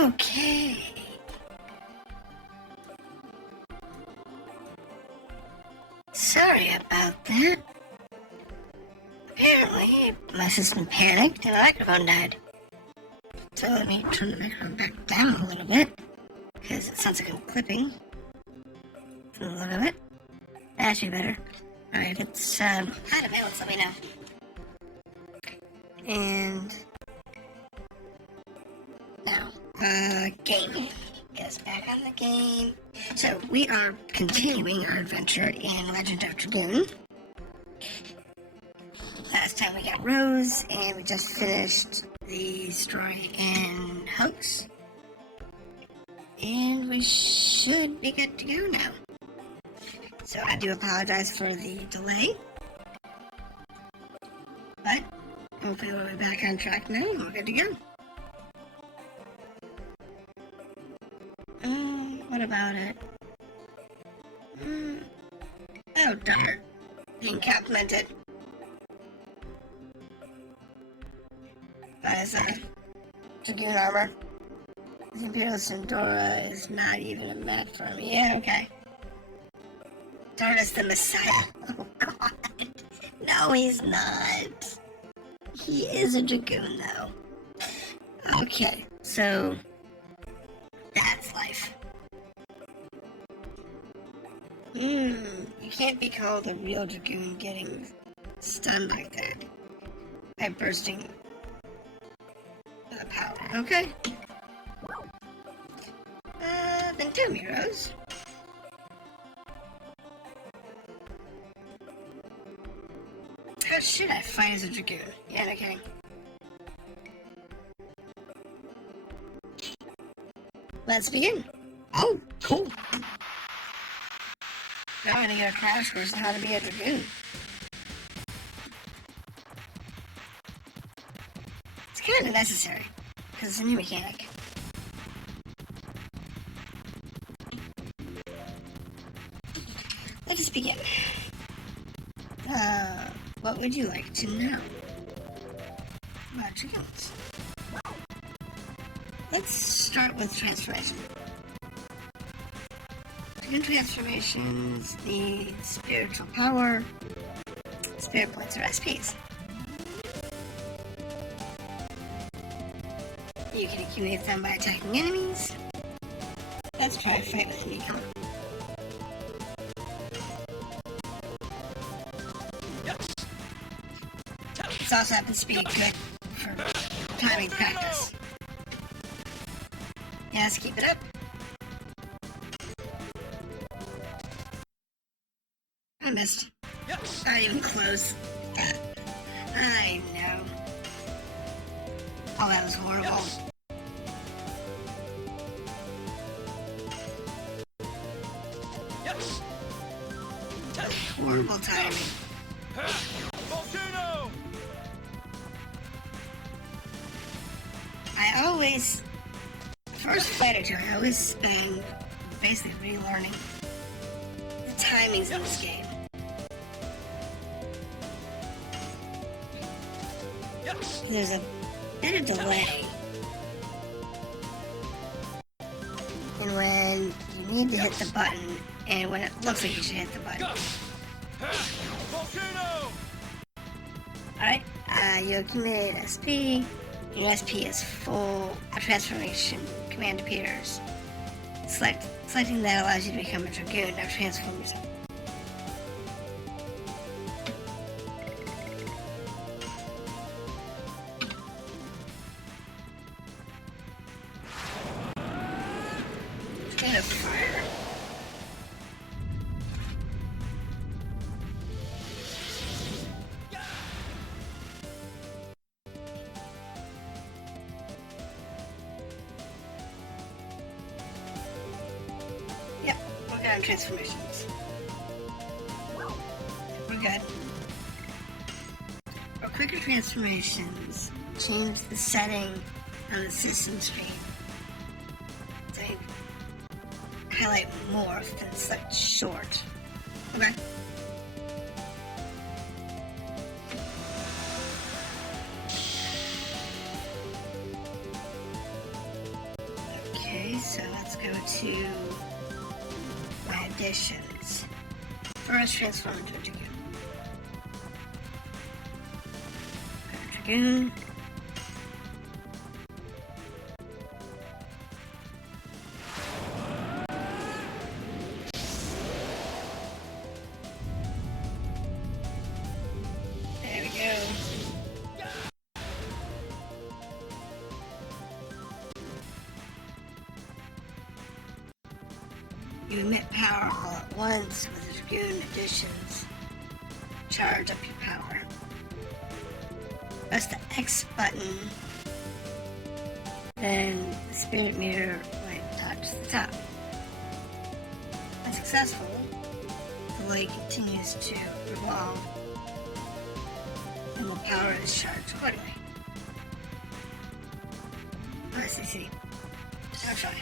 Okay. Sorry about that. Apparently, my system panicked and the microphone died. So let me turn the microphone back down a little bit, because it sounds like I'm clipping. A little bit. That should be better. Alright, if it's out of balance, let me know. And now, game. Get us back on the game. So, we are continuing our adventure in Legend of Dragoon. Last time we got Rose, and we just finished the story in Hoax. And we should be good to go now. So I do apologize for the delay. But hopefully we'll be back on track now and we're good to go. What about it? Oh darn. Being complimented. That is Dragoon armor. The Imperial Sindora is not even a map for me. Yeah, okay. Darn is the Messiah. Oh god. No, he's not. He is a Dragoon though. Okay, so that's life. You can't be called a real Dragoon getting stunned like that by bursting the power. Okay. Then tell me, Rose. How should I fight as a Dragoon? Yeah, no kidding. Let's begin. Oh, cool. Now I'm gonna get a crash course on how to be a Dragoon. It's kind of necessary, because it's a new mechanic. Let us begin. What would you like to know about Dragoons? Let's start with transformation. Dragoon transformations need spiritual power, spirit points, or SPs. You can accumulate them by attacking enemies. Let's try a fight with a newcomer. This also happens to be good for timing practice. Yes, keep it up. I missed. Not even close. I know. Oh, that was horrible. Horrible timing. Volcano! I always, first fight or two, I always spend basically relearning the timings of this game. There's a bit of delay in when you need to hit the button and when it looks like you should hit the button. Volcano! Alright, you accumulate SP. Your SP is full. A transformation command appears. Selecting that allows you to become a Dragoon. Now transform yourself. Kind of fire. Yep, we're good on transformations. We're good. For quicker transformations, change the setting on the system screen. So you highlight morph and select short. Okay. to my additions. First, transform into a Dragoon. Dragoon. There we go. You emit power all at once with the Dragoon additions. Charge up your power. Press the X button, then the spirit meter might touch the top. When successful, the light continues to revolve and the power is charged accordingly. See. I'll try.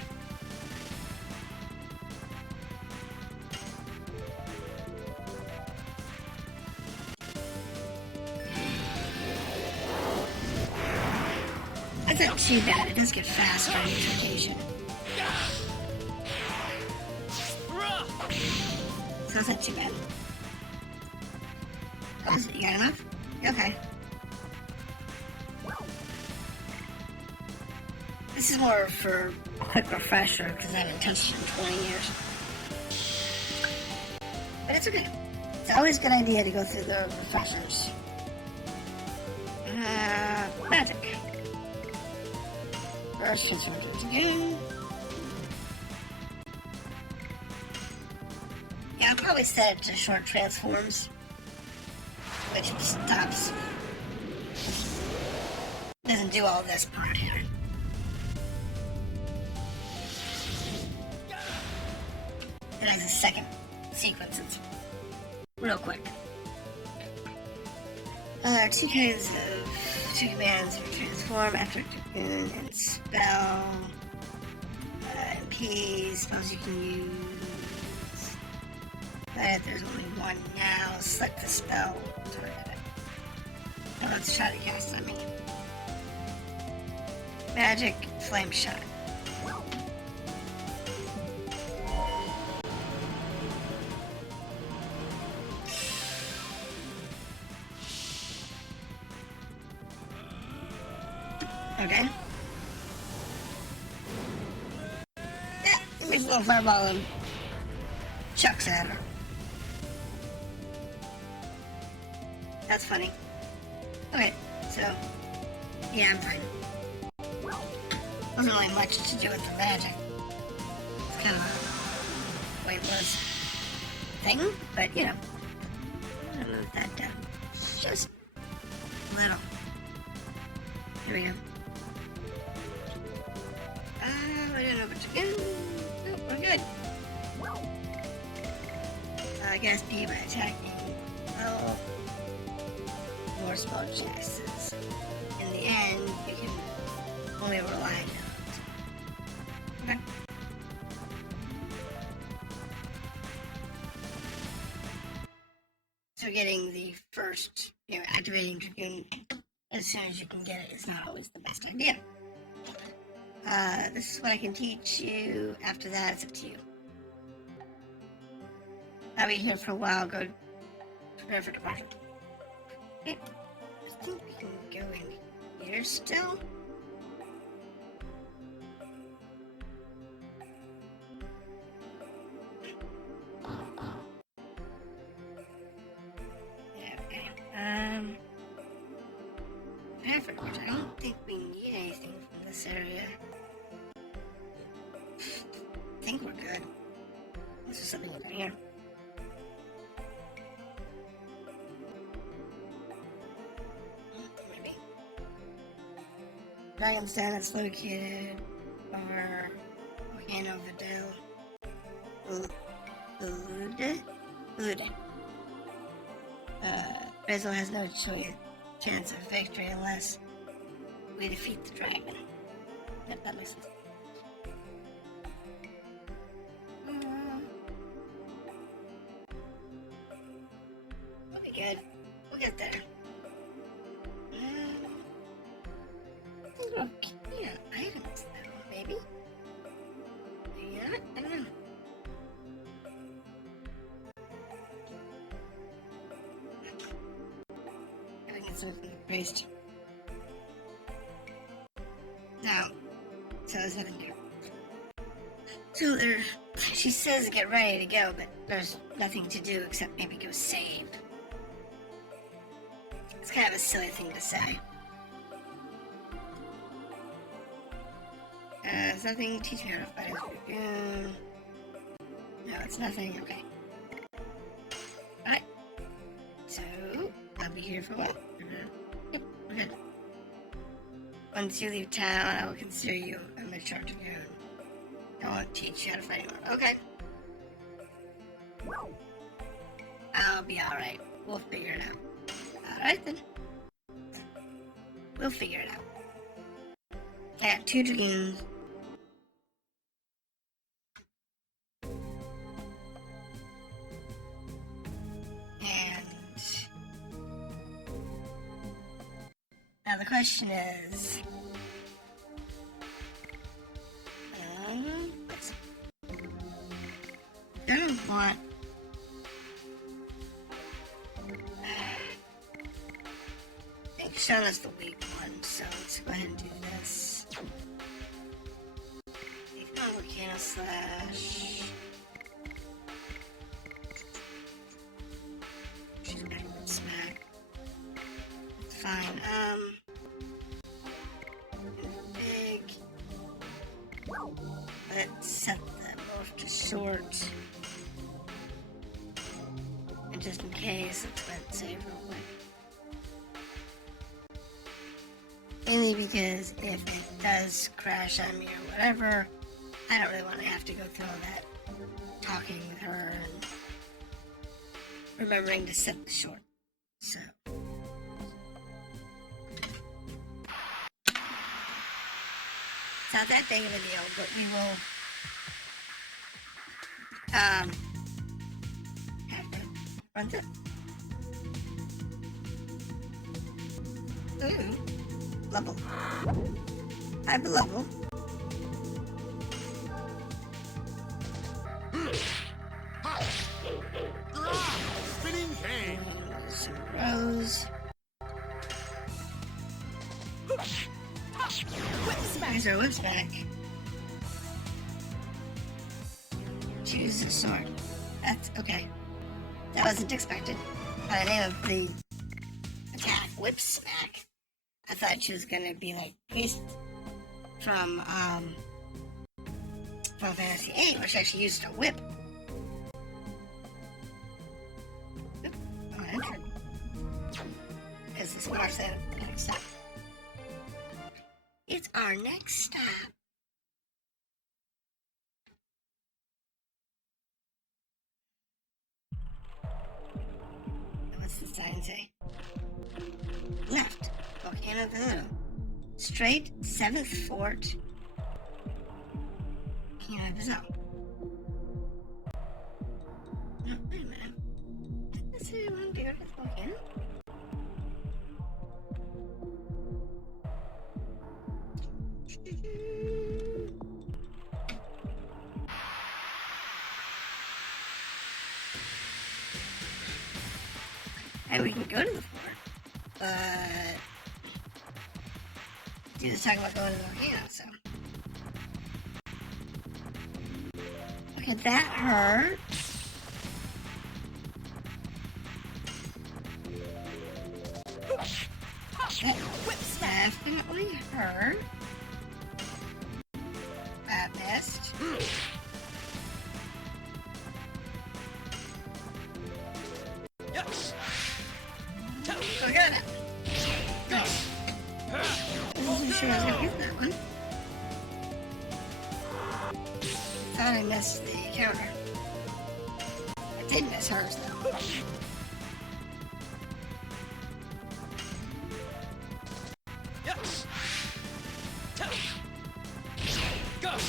That's not too bad. It does get faster on each occasion. So that's not too bad. You got enough? Okay. This is more for a quick refresher because I haven't touched it in 20 years. But it's okay. It's always a good idea to go through the refreshers. Magic. First, transform to a Dragoon. Yeah, I'll probably set it to short transforms, which stops. Doesn't do all this part here. It has a second sequence. It's real quick. Two commands for transform after Dragoon and spell. MP spells you can use. But there's only one now. Select the spell. Target it. Now let's try to cast on me. Magic Flame Shot. Okay. Yeah, it makes a little fireball and chucks at her. That's funny. Okay, so yeah, I'm fine. Wasn't really much to do with the magic. It's kind of a weightless thing, but you know, I don't know if that done. Just little. Here we go. We don't know what to do. Nope, we're good. I guess B by attacking. Oh, more small chances. In the end, you can only rely on it. Okay. So getting the first, activating Dragoon as soon as you can get it is not always the best idea. This is what I can teach you. After that, it's up to you. I'll be here for a while. Go prepare for departure. Okay. I think we can go in here still. Yeah, okay. Prepare for departure. I don't think we need anything from this area. I think we're good. This is something over here. Maybe. Dragon's Den is located over Volcano Lude. Basil has no chance of victory unless we defeat the dragon. Yep, that makes sense. We'll be good. We'll get there. Okay, yeah, items though, maybe. Yeah. answer from the priest. No. So there's nothing there. So she says get ready to go, but there's nothing to do except maybe go save. It's kind of a silly thing to say. There's nothing. Teach me how to fight as Dragoon. No, it's nothing. Okay. Alright. So, I'll be here for a while. Yep, we're good. Once you leave town, I will consider you a mature Dragoon. I won't teach you how to fight anymore. Okay. I'll be alright. We'll figure it out. Alright then. We'll figure it out. I got 2 Dragoons. And now the question is, I don't want. I think Shauna's the weak one, so let's go ahead and do this. Volcano slash. She's back with smack. Fine. Big. Let's set them off to short. And just in case, let's go ahead and save real quick. Mainly because if it does crash on me or whatever, I don't really want to have to go through all that talking with her and remembering to set the short. So. It's not that big of a deal, but we will have to run through. Ooh, level. I have a level. Spinning cane. Some rose. Here's our whips back. Choose a sword. That's okay. That wasn't expected. By the name of the attack, whip smack. I thought she was gonna be like Beast from Final Fantasy VIII, which actually used a whip. Oh, entered. Is this marks that the next stop? It's our next stop. What's the sign say? Left. Volcano Volcano. Straight, 7th Fort. Volcano Volcano. No, wait a minute. Didn't this say I want to go to the volcano? And we can go to the fort, but dude is talking about going to the volcano, so. Okay, that hurt. That definitely hurt. That missed. Yes. We got it. Go. I wasn't sure I was gonna get that one. Thought I missed the counter. I did miss hers though. Yes. Go.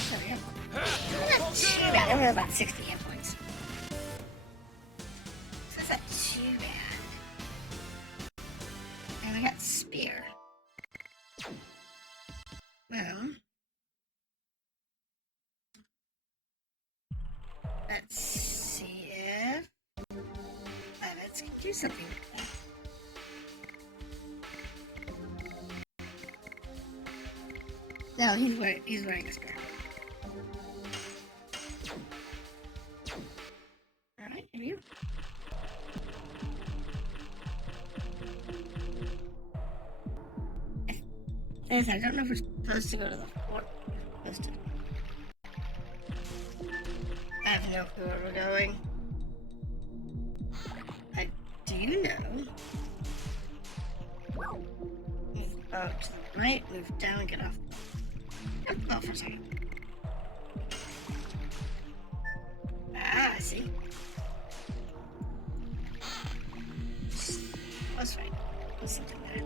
There we go. Not too bad. I have about 60 hit points. So that's not too bad. And I got spear. Well, let's see if let's do something with that. No, he's wearing a skirt. Alright, and you? I don't know if we're supposed to go to the fort. We're supposed to. I have no clue where we're going. I do know. Move out to the right, move down, get off. Oh, for a second. Ah, I see. Was right. Was something there.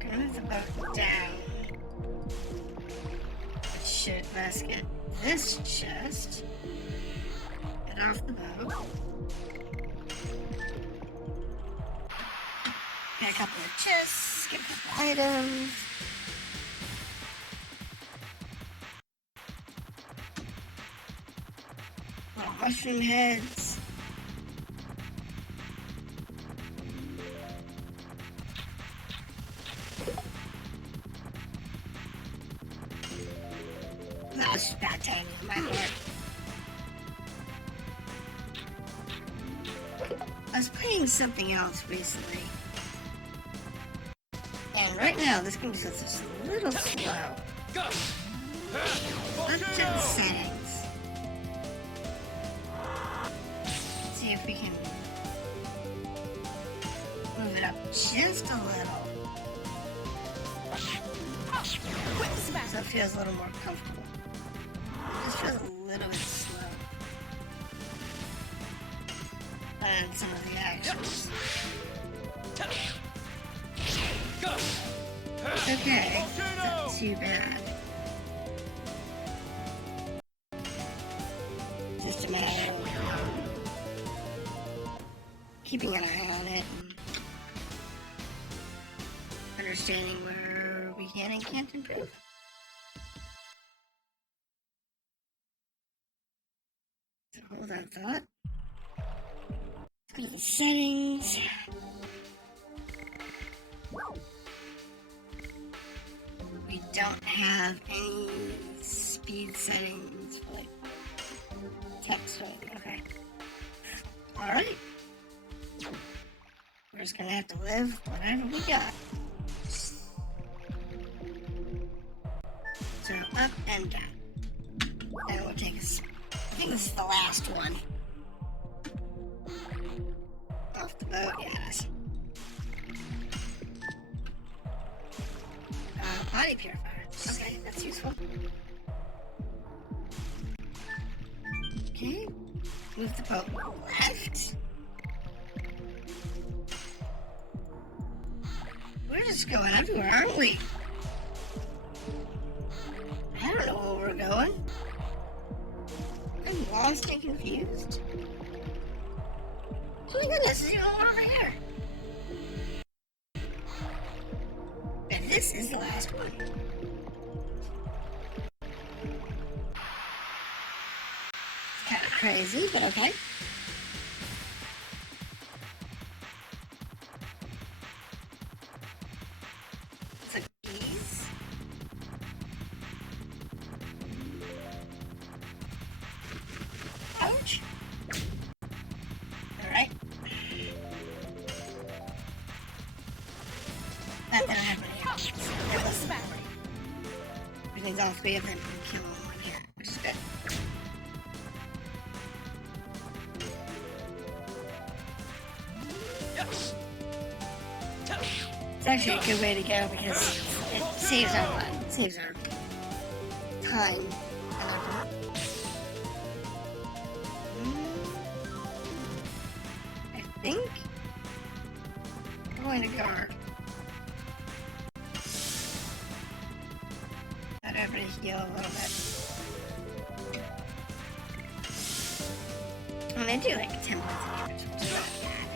Gonna move the boat down. It should basket this chest. Get off the boat. Get a couple of chests, get a couple items. Little mushroom heads. That was bad timing on my part. I was playing something else recently. And right now, this game is just a little slow. Let's check the settings. Let's see if we can move it up just a little. So it feels a little more comfortable. It just feels a little bit slow. And some of the actions. Okay, not too bad. Just a matter of keeping an eye on it and understanding where we can and can't improve. So hold that thought. Go to the settings. We don't have any speed settings for like text or anything. Okay. Alright. We're just gonna have to live whatever we got. So up and down. And we'll take us. I think this is the last one. Off the boat, yes. Body purifier. Okay, that's useful. Okay. Move the boat left. We're just going everywhere, aren't we? I don't know where we're going. I'm lost and confused. Oh my goodness, there's even one over here. And this is the last one. It's kind of crazy, but okay. Some keys. Ouch. Alright. Not that I have any options. Everything's all three of them can kill one here, which is good. It's actually a good way to go because it saves our time and effort. I think I'm going to guard. Let everybody heal a little bit. And I do like 10 points of damage, which is not bad.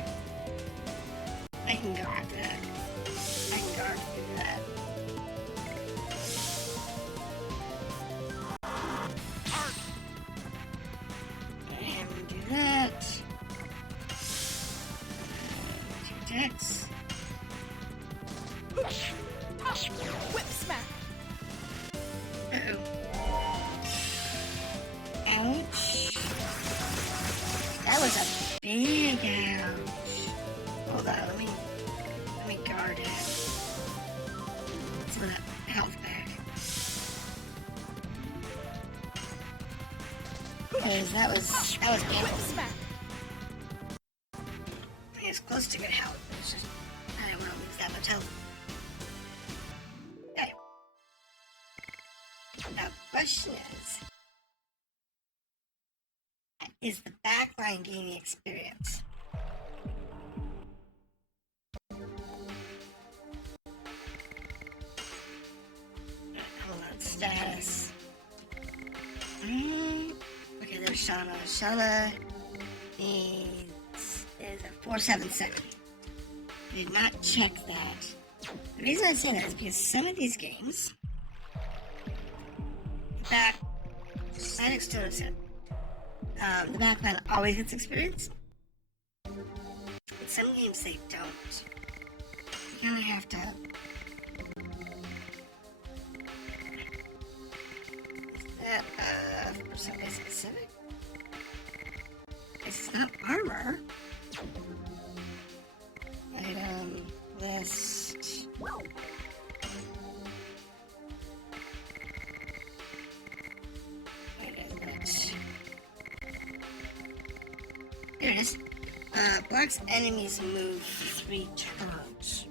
I can go after that. I can guard through that. And we do that. 2 attacks. Whip smack. Uh-oh. Ouch. That was a big ouch. Hold on, let me guard it. Some of that health back. Because that was painful. Smack. I think it's close to good health. It's just I don't want to lose that much health. Okay. Now, question is the backline gaining experience? Hold on, status. Okay, there's Shauna. Shauna is a 477. I did not check that. The reason I say that is because some of these games, the backline always gets experience. In some games they don't. You kind of have to. Is that for something specific? It's not armor. Item list. Here it is. Blocks enemies move 3 turns.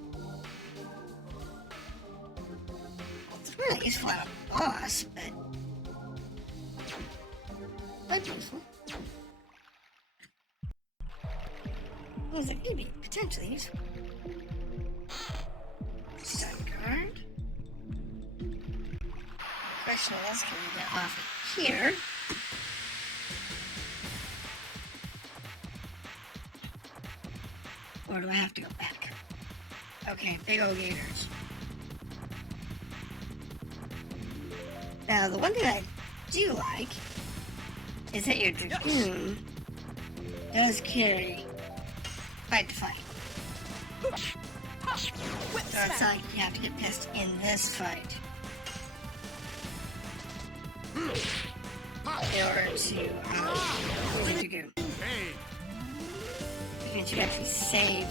It's really useful on a boss, but that's useful. What was it? Maybe potentially useful. Stun guard. Question is, can we get off of here? Or do I have to go back? Okay, big old gators. Now, the one thing I do like is that your Dragoon does carry fight to fight. So it's not like you have to get pissed in this fight in order to use your Dragoon. Means you actually save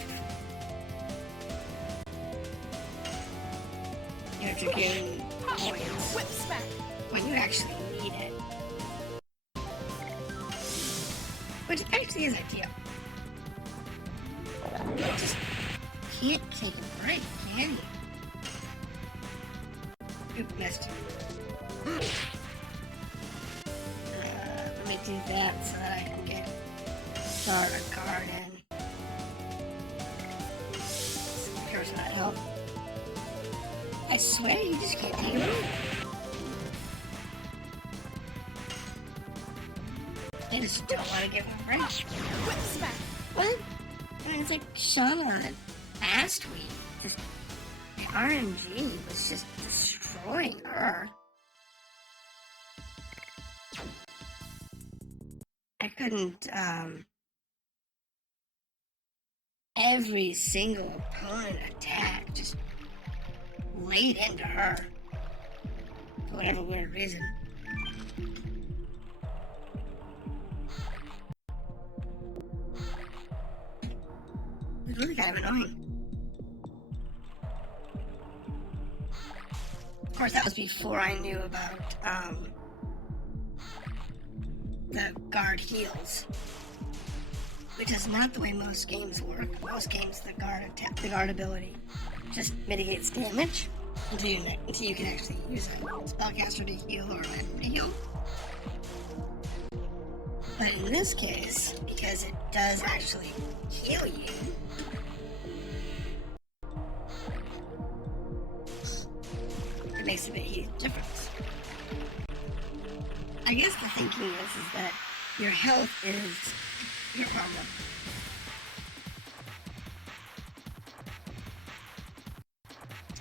your Dragoon points when you actually need it. Which actually is ideal. You just can't take a break, can you? Oop, missed. Let me do that so that I can get start a garden. Here's not help. I swear you just can't take a break. I just don't want to give him a break. What? I mean, it's like Shauna last week. Just the RNG was just destroying her. I couldn't, every single opponent attack just laid into her. For whatever weird reason. It's really kind of annoying. Of course, that was before I knew about, the guard heals. Which is not the way most games work. Most games, the guard ability just mitigates damage until you can actually use a spellcaster to heal or a heal. But in this case, because it does actually heal you, it makes a big huge difference. I guess the thinking is that your health is your armor.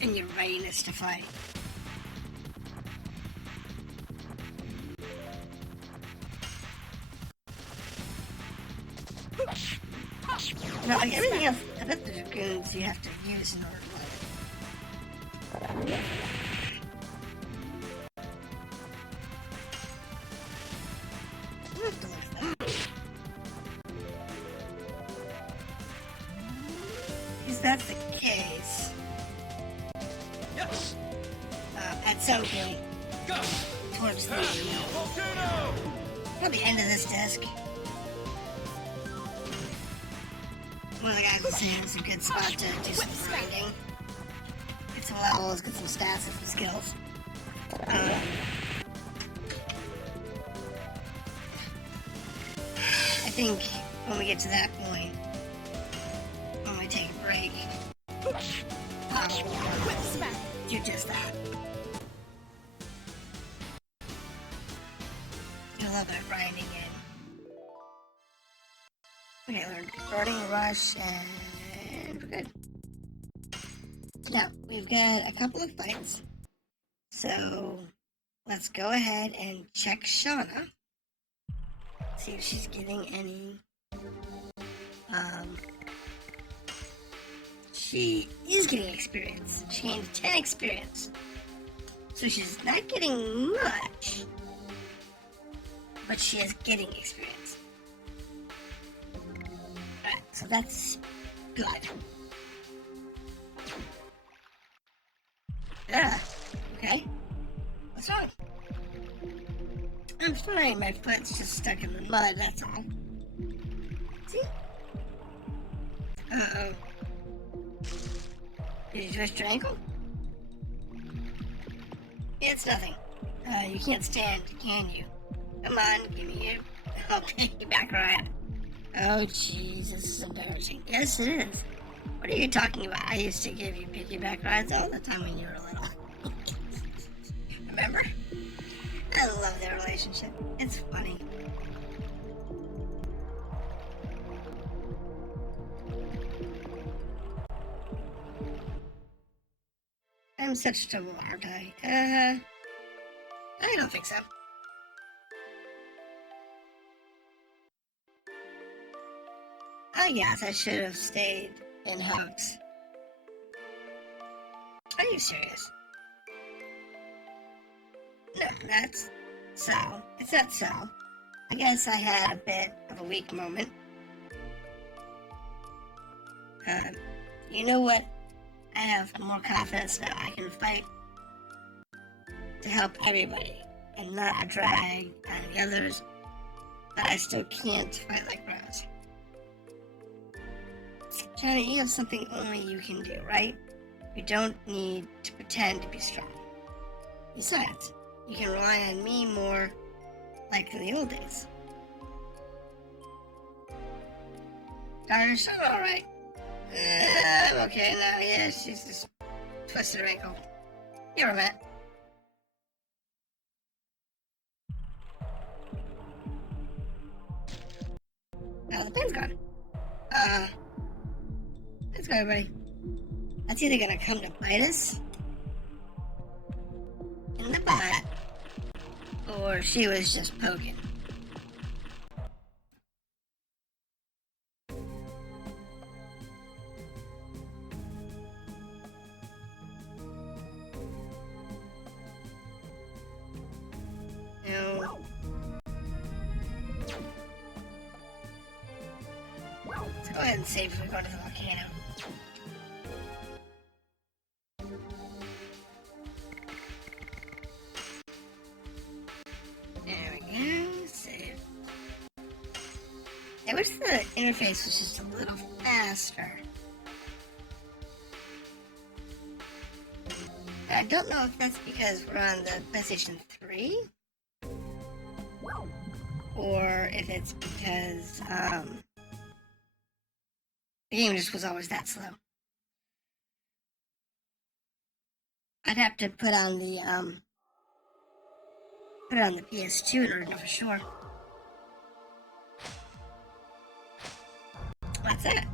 And your readiness to fight. No, like everything else, I bet the Dragoons you have to use in order to If that's the case, Yes. at some point, Go. towards the Volcano. probably end of this disc, one of the guys was saying it's a good spot to do some grinding, get some levels, get some stats and some skills. I think when we get to that point, when we take a break, do just that. Do a little bit of grinding in. Okay, we're starting rush and we're good. Now, we've got a couple of fights. So, let's go ahead and check Shauna. See if she's getting any. She is getting experience. She gained 10 experience. So she's not getting much, but she is getting experience. Alright, so that's good. Okay. What's wrong? I'm fine, my foot's just stuck in the mud, that's all. See? Uh-oh. Did you twist your ankle? It's nothing. You can't stand, can you? Come on, give me your... I'll take you back right. Oh, jeez, this is embarrassing. Yes, it is. What are you talking about? I used to give you piggyback rides all the time when you were little. Remember? I love their relationship. It's funny. I'm such trouble, aren't I? I don't think so. Oh yes, I should have stayed in Hoax. Are you serious? No, that's Sal. It's not Sal. I guess I had a bit of a weak moment. You know what? I have more confidence now. I can fight to help everybody and not drag on the others, but I still can't fight like pros. Johnny, you have something only you can do, right? You don't need to pretend to be strong. Besides, you can rely on me more like in the old days. Darnish, I'm alright. I'm okay now, yeah, she's just twisted her ankle. You're a man. Now the pen's gone. Let's go, everybody. That's either gonna come to bite us in the butt, or she was just poking. No. Let's go ahead and save if we go to the volcano. There we go, save. I wish the interface was just a little faster. I don't know if that's because we're on the PlayStation 3, or if it's because, the game just was always that slow. I'd have to put on the PS2 in order to know for sure. What's that?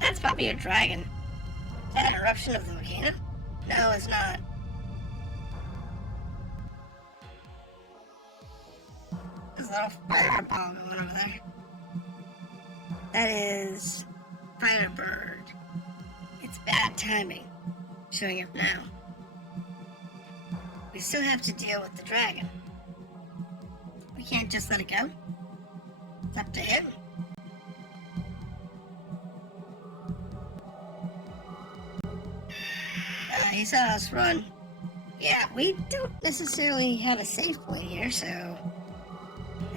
That's probably a dragon. Is that an eruption of the volcano? No, it's not. There's a little fireball going over there. That is Firebird. It's bad timing. showing up now. We still have to deal with the dragon. We can't just let it go. It's up to him. He saw us run. Yeah, we don't necessarily have a safe point here, so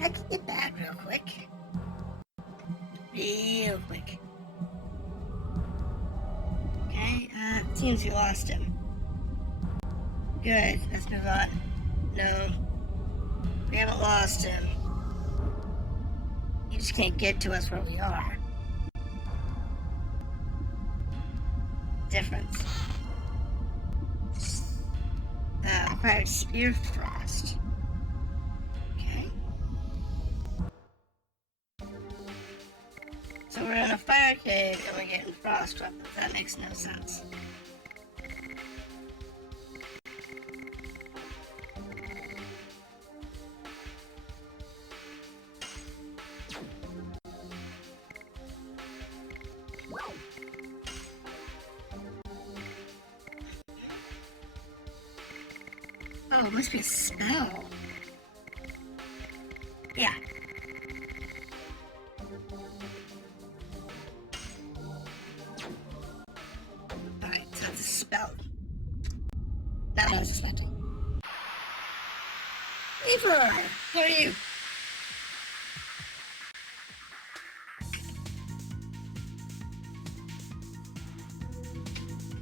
I can get back real quick. Real quick. Okay, seems we lost him. Good, let's move on. No, we haven't lost him. He just can't get to us where we are. Difference. Acquired Spear Frost. Okay. So we're in a fire cave and we're getting frost weapons. That makes no sense. Oh, it must be a spell. Yeah. Alright, so it's a spell. Not what I was expecting. Emperor, how are you?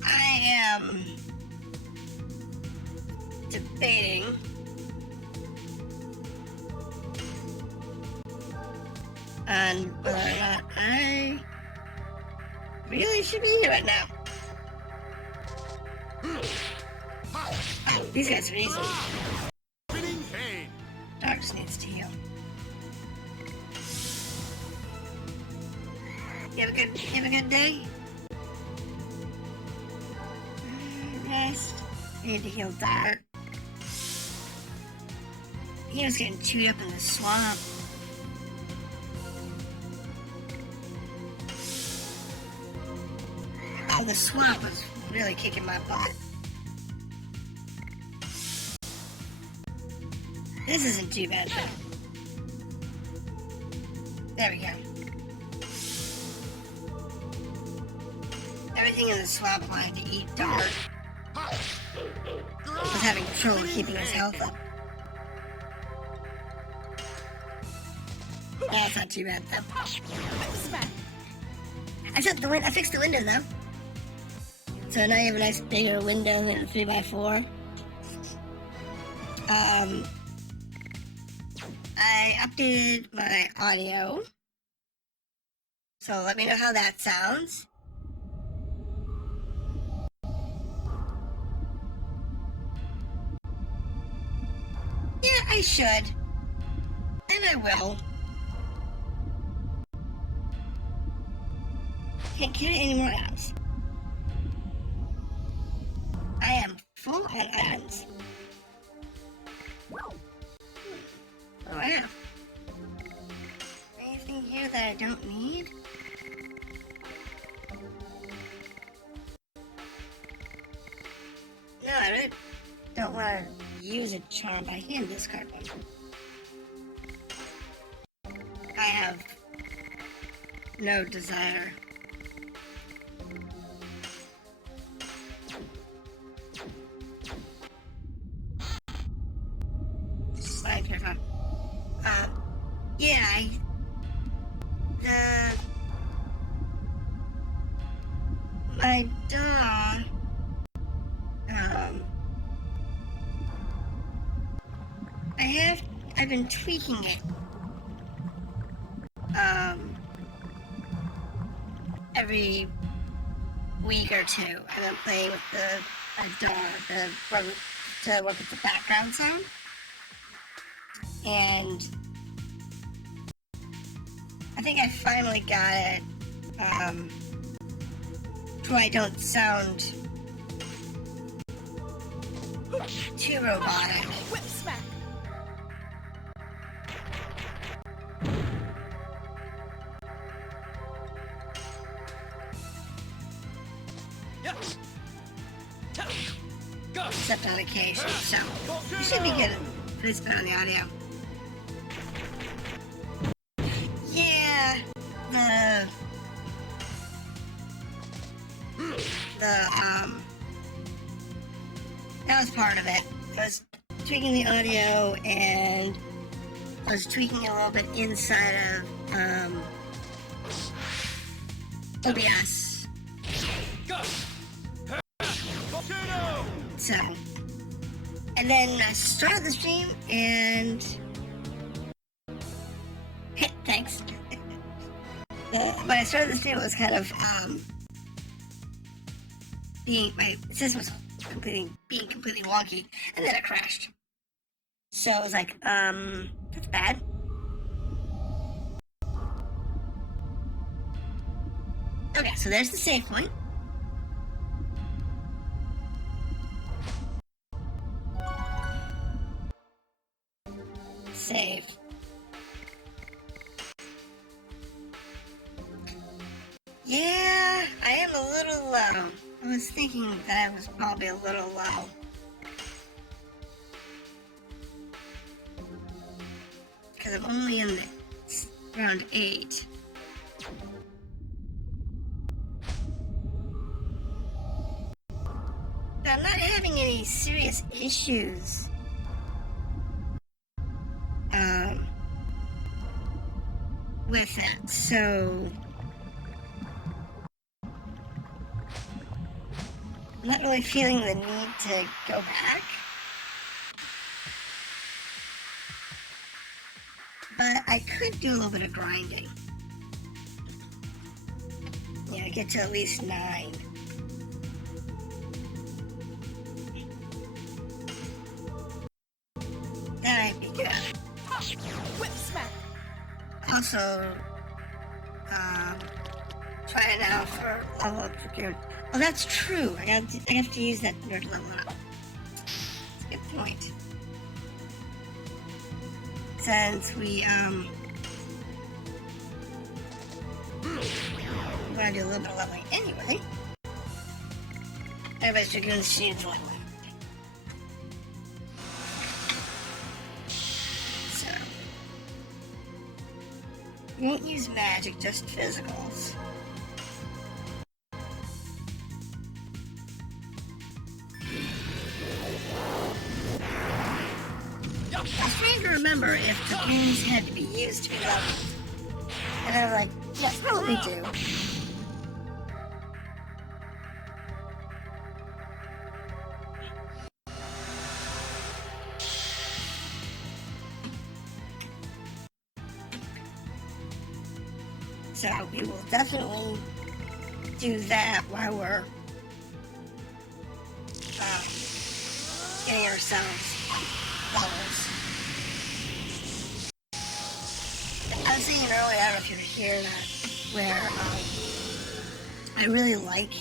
I am debating on whether or not I really should be here right now. Oh, these guys are easy. Dog just needs to heal. You have a good day? Rest. I need to heal Dart. He was getting chewed up in the swamp. Oh, the swamp was really kicking my butt. This isn't too bad though. There we go. Everything in the swamp wanted to eat Dart. Was having trouble keeping his health up. That's not too bad though. I fixed the window though. So now you have a nice bigger window than a 3x4. I updated my audio. So let me know how that sounds. Yeah, I should. And I will. Can't carry any more items. I am full on items. What do I have? Anything here that I don't need? No, I really don't want to use a charm. I can discard one. I have no desire. Yeah, my dog, I've been tweaking it, every week or two. I've been playing with the dog, to work with the background sound, and I think I finally got it, so I don't sound too robotic. Whip smack. Yeah. Go. except on occasion, so you should be getting pretty spit on the audio. Yeah, that was part of it. I was tweaking the audio, and I was tweaking a little bit inside of OBS. Go. Volcano. So, and then I started the stream, and thanks. When I started the stream, it was kind of my system was being completely wonky, and then it crashed. So I was like, that's bad. Okay, so there's the save point. Save. Yeah, I am a little low. I was thinking that I was probably a little low. Because I'm only in round 8. But I'm not having any serious issues. With it, so I'm not really feeling the need to go back. But I could do a little bit of grinding. Yeah, get to at least 9. That might be good. Whip smack. Also, trying out for level up Dragoon. Oh, that's true. I have to use that in order to level it up. That's a good point. Since we're gonna do a little bit of leveling anyway. Everybody's Dragoons needs leveling. So, we won't use magic, just physicals. I was trying to remember if Dragoons had to be used to be leveled. And I'm like, yes, probably do. So we will definitely do that while we're getting ourselves levels. I was saying earlier, I don't know if you were here, that where I really like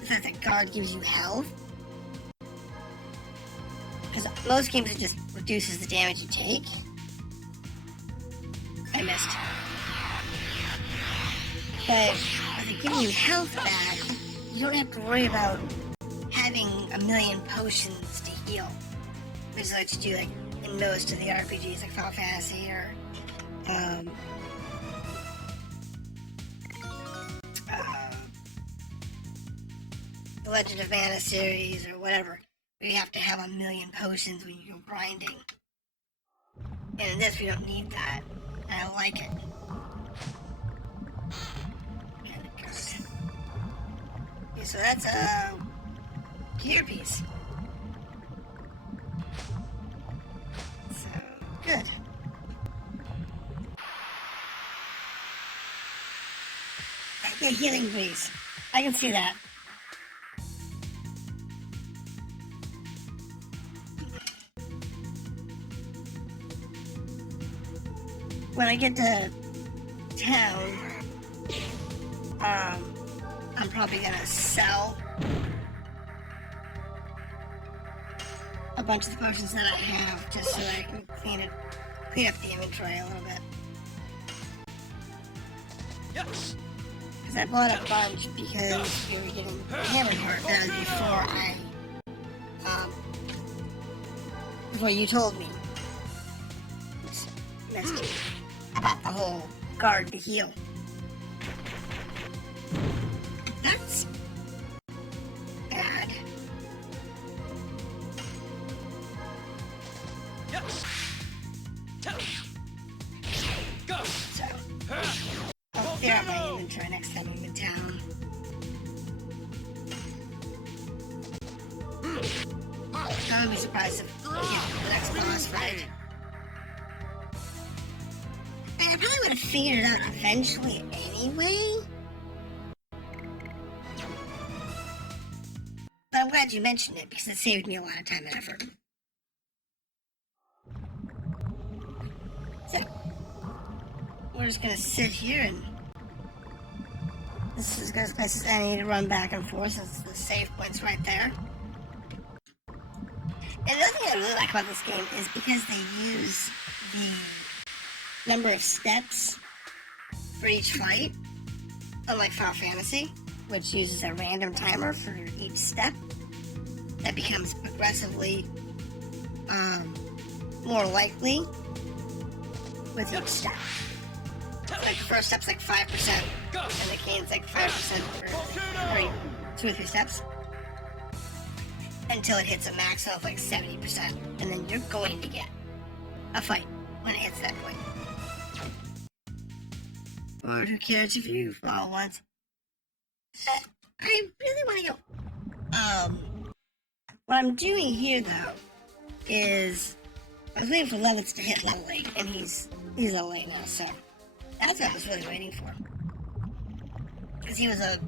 the fact that God gives you health. Because most games it just reduces the damage you take. I missed. But with it giving you health back, you don't have to worry about having a million potions to heal. Which is what you do like in most of the RPGs like Final Fantasy or the Legend of Mana series or whatever, where you have to have a million potions when you go grinding. And in this we don't need that. And I like it. Okay, so that's a gear piece. So, good. Yeah, healing piece. I can see that. When I get to town, I'm probably gonna sell a bunch of the potions that I have just so I can clean up the inventory a little bit. Yes. Because I bought a bunch because we were getting hammered hard. That was before I before you told me. Just messed you about the whole guard to heal. That's bad. Go. So, I'll clear out my inventory next time I'm in town. I would be surprised if the next boss fight. I probably would have figured it out eventually anyway. But I'm glad you mentioned it because it saved me a lot of time and effort. So, we're just gonna sit here and this is good places I need to run back and forth since the save point's right there. And the other thing I really like about this game is because they use the number of steps for each fight, unlike Final Fantasy, which uses a random timer for each step that becomes progressively more likely with each step. Like the first step's like 5%, and the cane's like 5% for 2 or 3 steps. Until it hits a maximum of like 70%, and then you're going to get a fight when it hits that point. Or who cares if you fall once? I really want to go. What I'm doing here though is I was waiting for Levitz to hit level 8, and he's level 8 now, so that's what I was really waiting for. Because he was I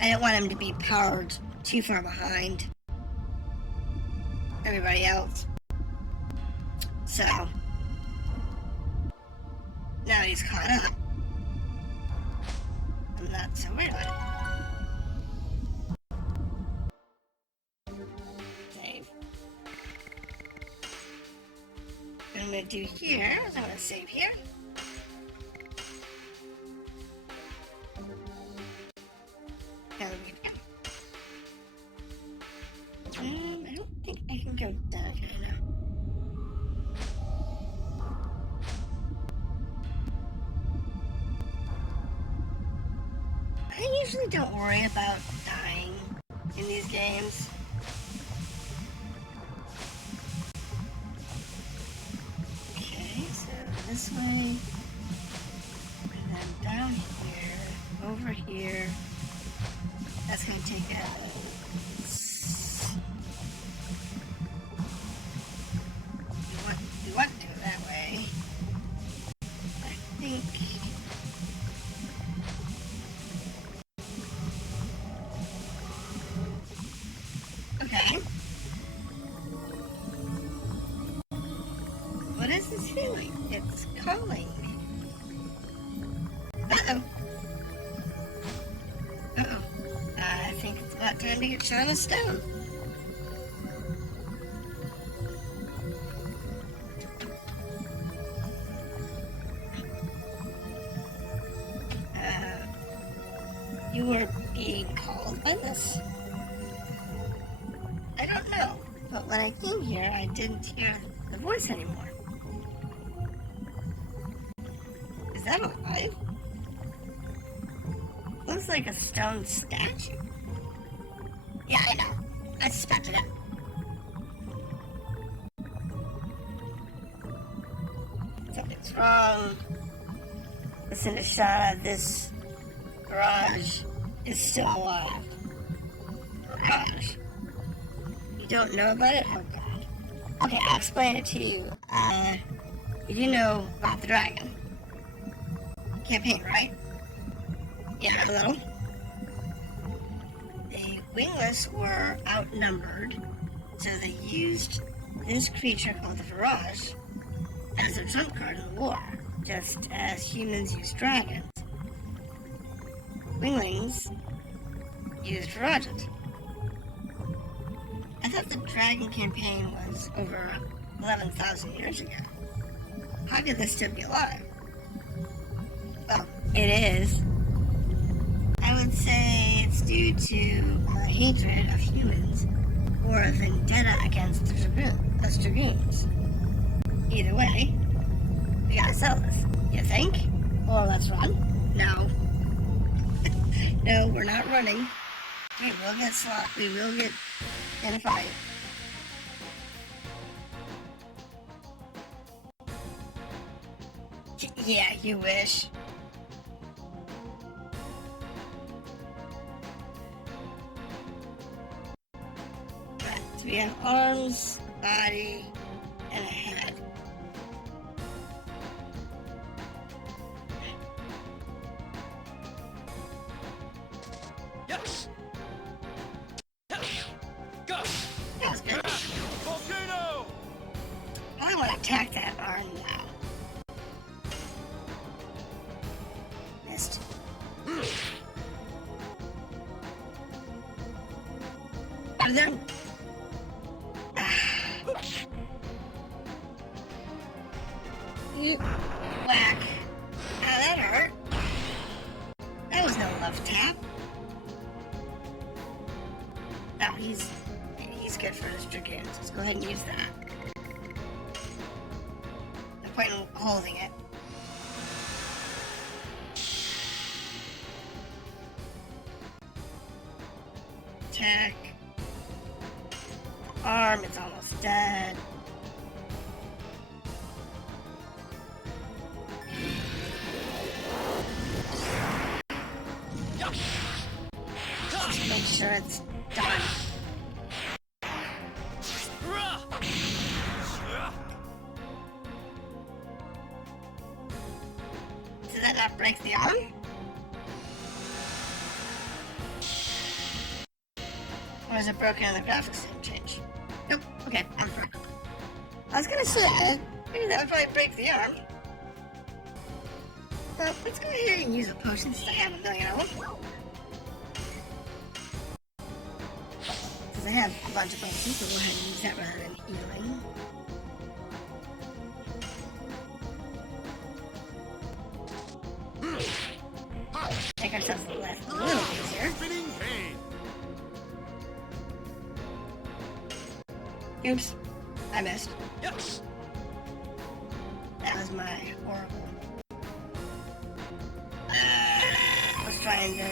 didn't want him to be powered too far behind everybody else. So now he's caught up. I'm not so worried about it. Save. What I'm gonna do here is I'm gonna save here. Now we go. I don't think I can go down here now. I usually don't worry about dying in these games. Okay, so this way, and then down here, over here. That's gonna take out. We want to do it that way. I think. Okay. What is this feeling? It's calling me. Uh-oh. Uh-oh. I think it's about time to get shot in a stone. You were being called by this? I don't know, but when I came here, I didn't hear the voice anymore. Is that alive? Looks like a stone statue. Yeah, I know. I suspected it. Something's wrong. Listen to Shauna, this garage is still alive. Garage? You don't know about it? Oh god. Okay, I'll explain it to you. You do know about the dragon campaign, right? Yeah, a little. The wingless were outnumbered, so they used this creature called the Virage as a trump card in the war, just as humans use dragons. Winglings used Virages. I thought the dragon campaign was over 11,000 years ago. How could this still be alive? Well, it is. I would say it's due to our hatred of humans or a vendetta against the Dragoons. Either way, we gotta sell this. You think? Or let's run? No. No, we're not running. We will get slaughtered. We will get in a fight. Yeah, you wish. Right, so we have arms, a body, and a head. Yes. Go. That was good. Volcano. I want to attack that arm now. Missed. And then... You... Whack. Ah, that hurt. That was no love tap. No, he's good for his Dragoons. Let's go ahead and use that. No point in holding it. Attack. Arm, it's almost dead. Just make sure it's done. Did that not break the arm? Or is it broken and the graphics didn't change? Nope. Okay, I'm fine. I was gonna say, maybe that would probably break the arm. But let's go ahead and use a potion since I have a million of them. Because I have a bunch of potions, so we'll go ahead and use that rather than healing. Make ourselves a little easier. Oops, I missed. Yes. That was my horrible. I was trying to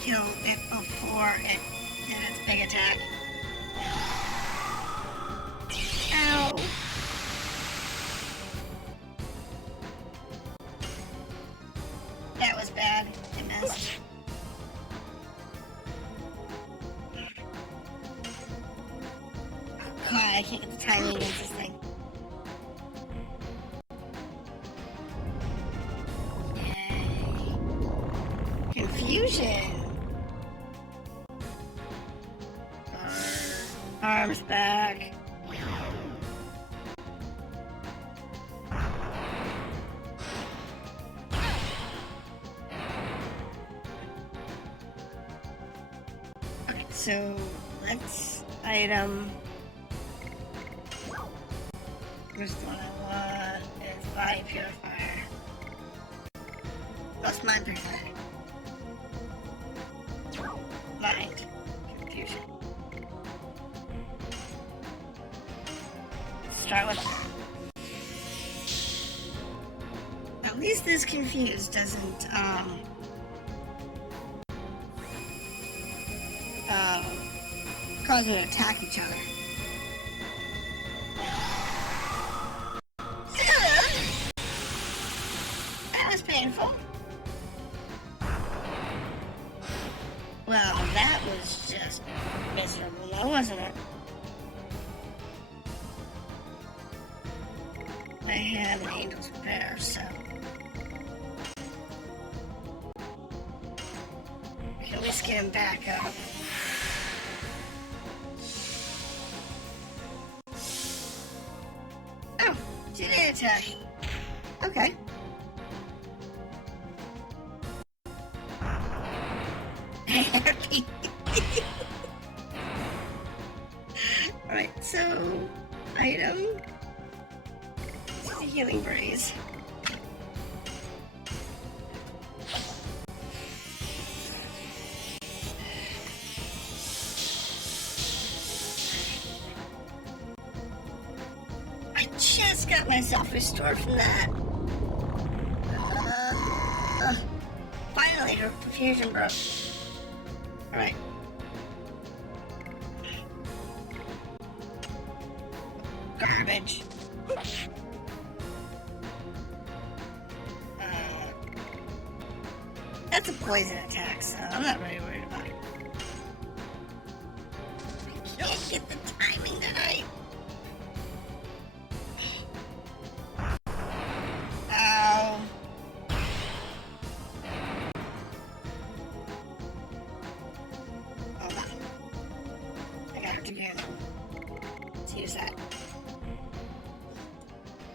kill it before it did its big attack. Ow! That was bad. I missed. God, I can't get the timing against this thing. Yay. Confusion. Arms back. Okay, so let's item. First one I want is body purifier. Plus mind purifier. Mind confusion. Start with that. At least this confused doesn't cause them to attack each other. That was painful. Well, that was just miserable, though, wasn't it? I have an angel's prayer, so we can at least get him back up. Oh, 2-day attack. Okay. Alright, so item. The healing breeze. got myself restored from that. Finally, her confusion broke. Alright. Garbage. That's a poison attack, so I'm not really worried about it. I can't get the timing tonight. Ow. Hold on. I got her together. Let's use that.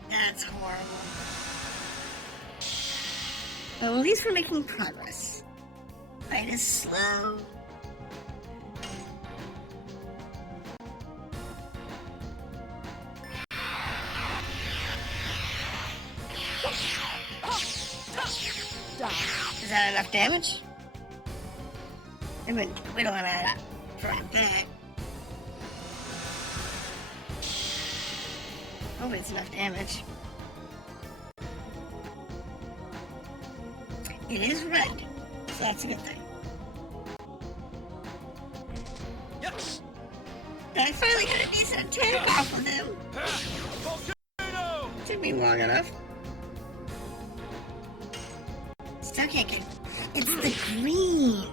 That's horrible. Well, at least we're making progress. Fight is slow. Is that enough damage? I mean, we don't want to drop that. Hope it's enough damage. It is red, so that's a good thing. Yes. I finally got a decent attack off of him. Volcano. Took me long enough. Still can't get. It's the green.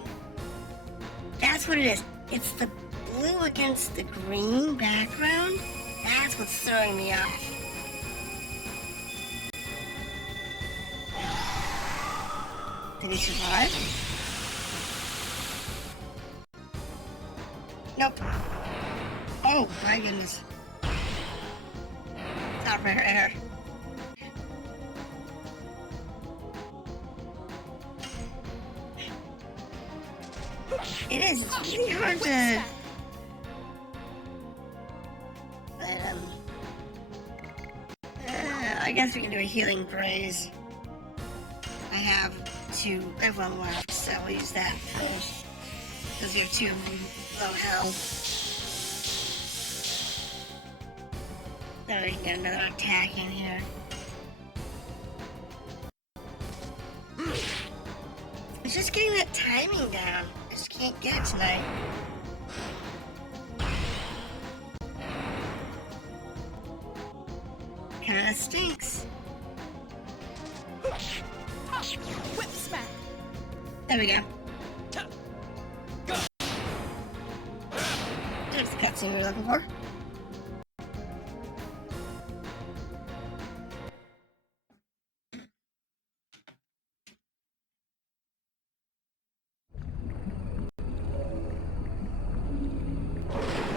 That's what it is. It's the blue against the green background. That's what's throwing me off. Did he survive? Nope. Oh my goodness. Not rare air. It is. It's really hard to. But, I guess we can do a healing praise. I have I have one left, so we'll use that first. Because we have 2 low health. Then we can get another attack in here. It's just getting that timing down. I just can't get it tonight. Kinda stinks. Whip smack. There we go. Go. There's the cutscene we were looking for.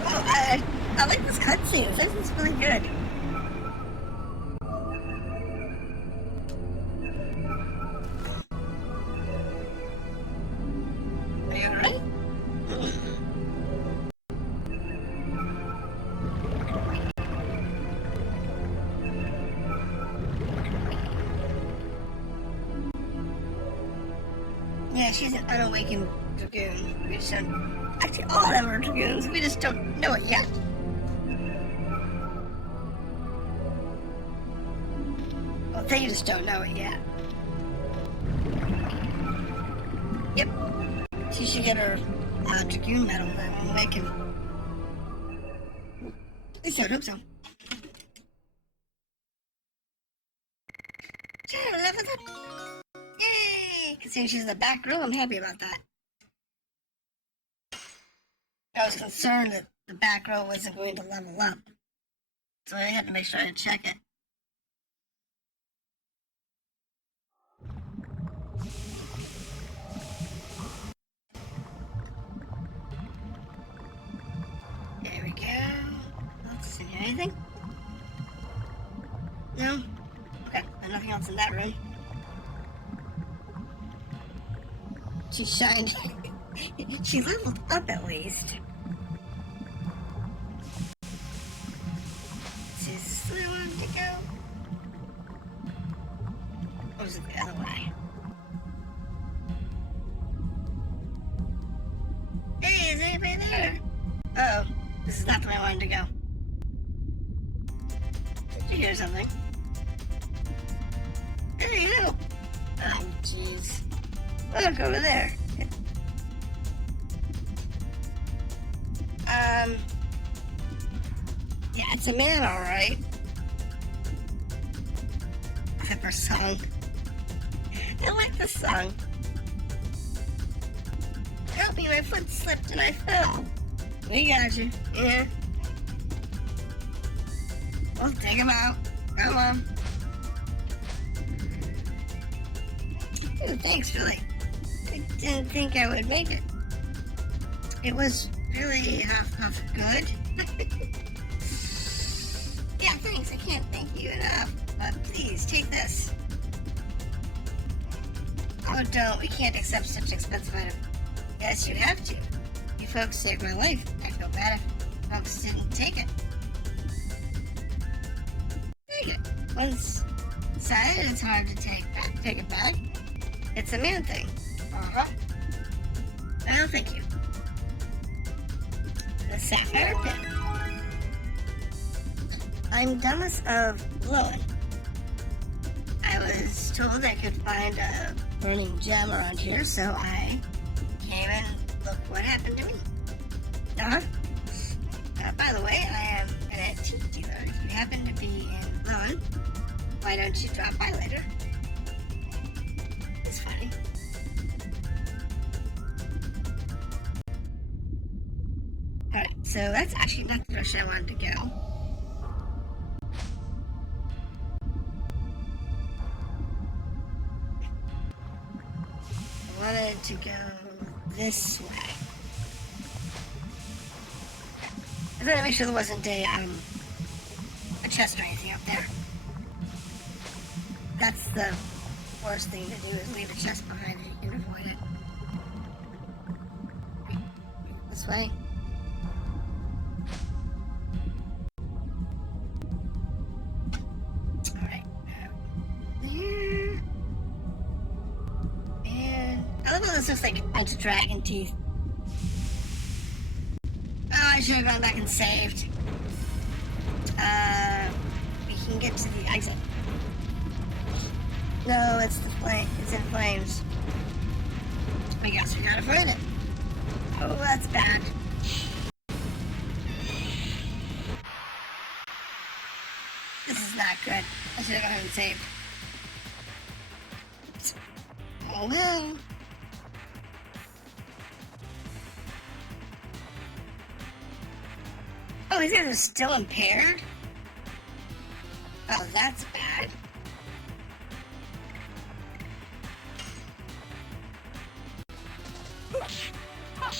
Oh, I like this cutscene. This is really good. Are you alright? Yeah, she's an unawakened Dragoon. We just don't. Actually, all of them are Dragoons. We just don't know it yet. Well, they just don't know it yet. Yep. She should get her Dragoon medal then and awaken. At least I hope so. Sure, level up. Yay! Considering she's in the back row, I'm happy about that. I was concerned that the back row wasn't going to level up. So I had to make sure I check it. There we go. Not seeing anything? No? Okay, and nothing else in that room. She shined. She leveled up at least. Is this where I wanted to go? Or was it the other way? Hey, is anybody there? Uh oh, this is not the way I wanted to go. Did you hear something? There you go. Oh, jeez. Look over there. Yeah, it's a man, alright. Except for song. I like the song. Help me, my foot slipped and I fell. We got you. Yeah. Well, take him out. Come on. Ooh, thanks, Billy. I didn't think I would make it. It was really half good. Yeah, thanks. I can't thank you enough. Please, take this. Oh, don't. We can't accept such expensive items. Yes, you have to. You folks saved my life. I feel bad if folks didn't take it. Take it. Once inside, it's hard to take it back. It's a man thing. Uh-huh. Oh, thank you. The sapphire pin. I'm dumbest of blowing. I was told I could find a burning gem around here, so I came and look what happened to me. Uh-huh. By the way, I am an antique dealer. If you happen to be in Lone, why don't you drop by later? It's funny. Alright, so that's actually not the direction I wanted to go. I wanted to go this way. I wanted to make sure there wasn't a chest or anything up there. That's the worst thing to do, is leave a chest behind and you can avoid it. This way. Alright. There. And I love how this looks like a bunch of dragon teeth. Oh, I should have gone back and saved. We can get to the exit. No, it's the flame. It's in flames. I guess we gotta find it. Oh, that's bad. This is not good. I should have gone and saved. Oh well. Oh, these guys are still impaired? Oh, that's bad.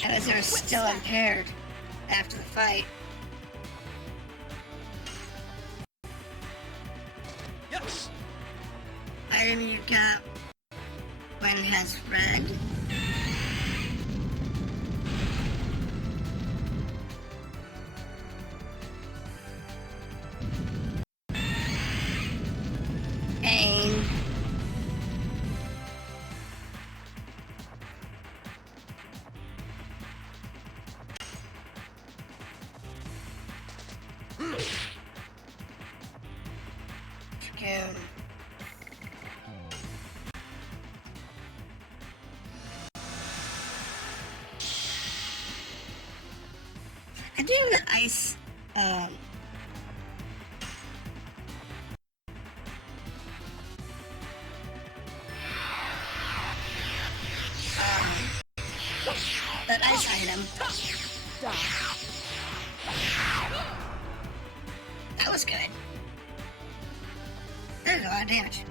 Because they're still impaired after the fight. Yes. Item you got when it has red. Pain. Dragoon. I do have an ice, that ice item. That was good. There's a lot of damage.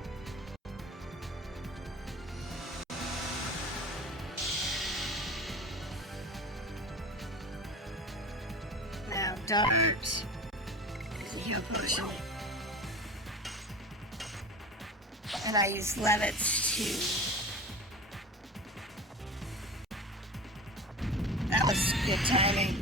Now, dart. There's a heal potion. And I use levits too. That was good timing.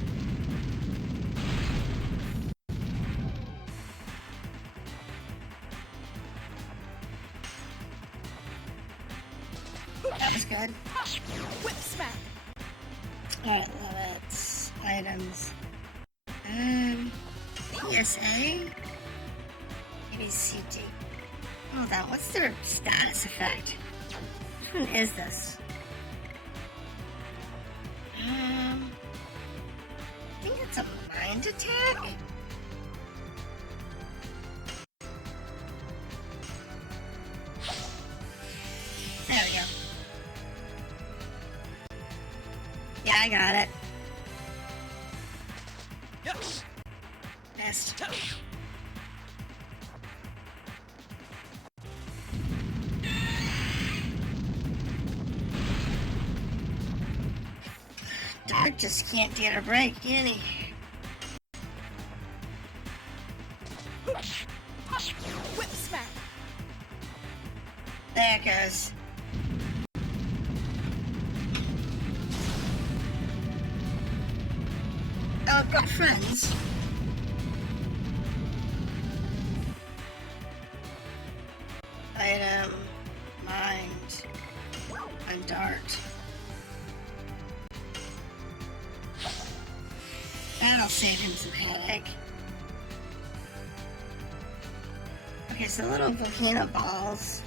That was good. Whip smack. Alright, levits. Items. PSA? ABCD. Hold on, what's their status effect? Which one is this? I think it's a mind attack? There we go. Yeah, I got it. Yes. Missed. Dark just can't get a break, can he? Whip smack. There it goes. Oh, I've got friends. Item, mind, and dart. That'll save him some headache. Okay, so little volcano balls.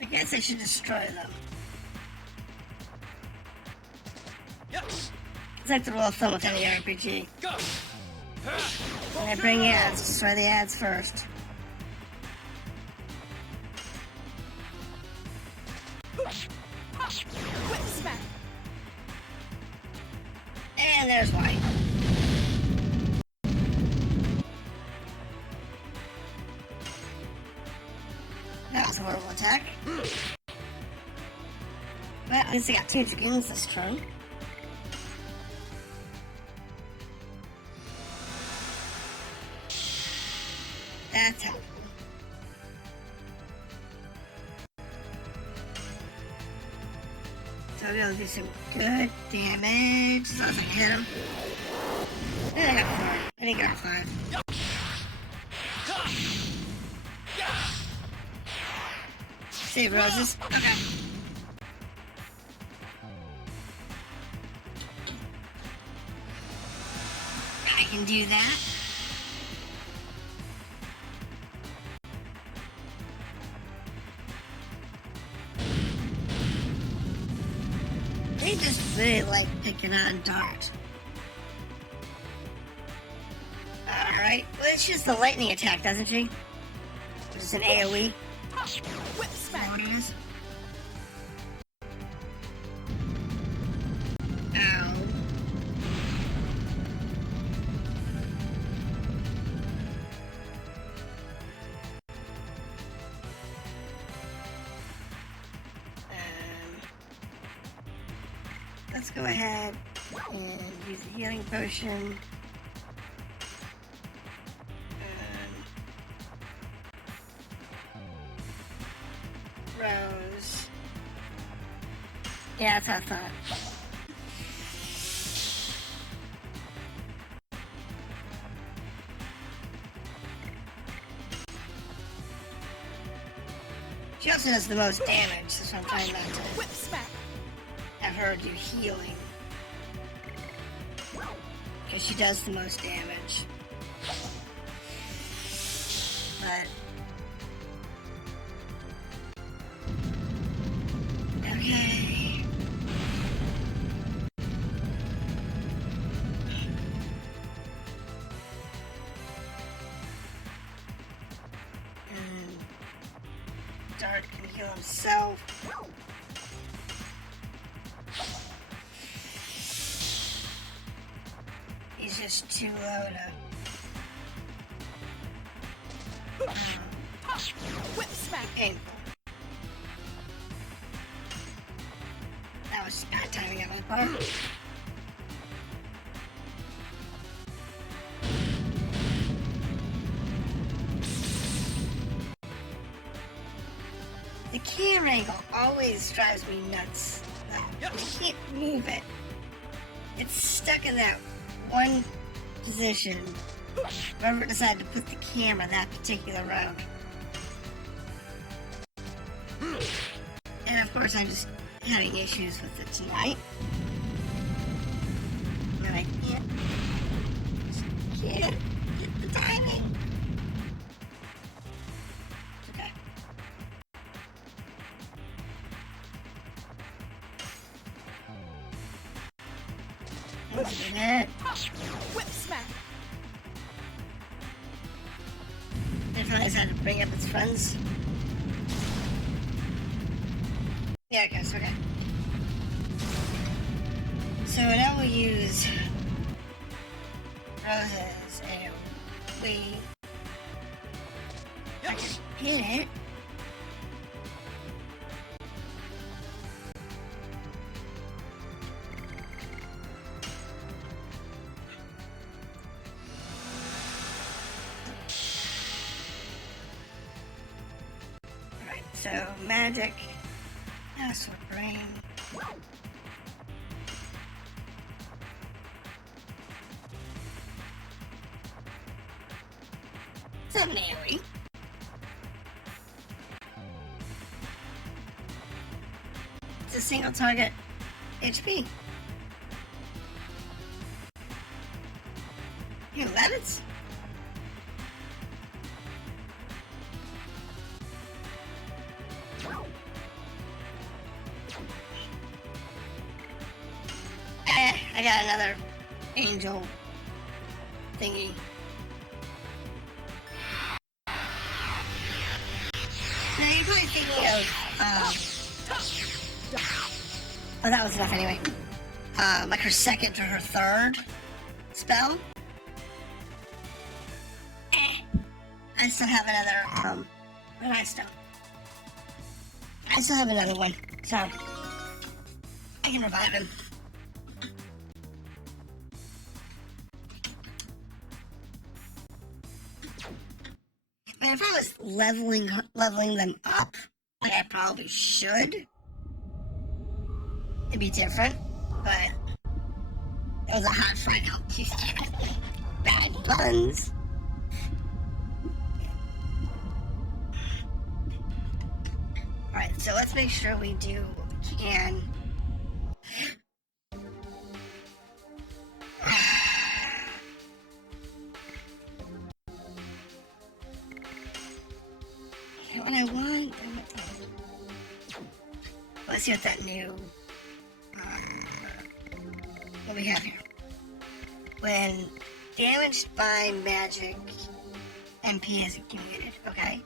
I guess I should destroy them. Yes. It's like the rule of thumb with any RPG. Go. When I bring ads, destroy the ads first. Whip smack. And there's white. That was a horrible attack. Well, at least I got 2 Dragoons this turn. That's helpful. So I'll be able to do some good damage as long as I can hit him. And I got 4. I didn't get all 5. Save roses. Okay. I can do that. They just really like picking on Dart. Alright, well, it's just the lightning attack, doesn't she? Which is an AoE. Whip Is that smack. what it is? Ow. Let's go ahead and use a healing potion. Rose. Yeah, that's what I thought. She also does the most damage, that's what I'm trying not to Whip smack. have her do healing. Because she does the most damage. But okay. Dart can heal himself. He's just too low to Whip smack. painful. That was bad timing on my part. The camera angle always drives me nuts. I can't move it. It's stuck in that one position. Whoever decided to put the camera that particular round. And of course I'm just having issues with it tonight. And I Can't get the timing. Okay. Whip smack. It realized how to bring up its friends. Yeah, I guess, okay. So now we'll use roses and we hit it. Alright, so magic, acid brain. It's a Mary. It's a single target HP. You levits? I got another angel thingy. Now you're probably thinking of, oh, that was enough anyway. Like her second or her third spell. I still have another, but I still have another one, so I can revive him. I mean, if I was leveling them up, like I probably should, it'd be different, but it was a hot fight. Bad puns. Alright, so let's make sure we do what we can. What I want. Let's see what that new. What we have here. When damaged by magic, MP is accumulated. Okay.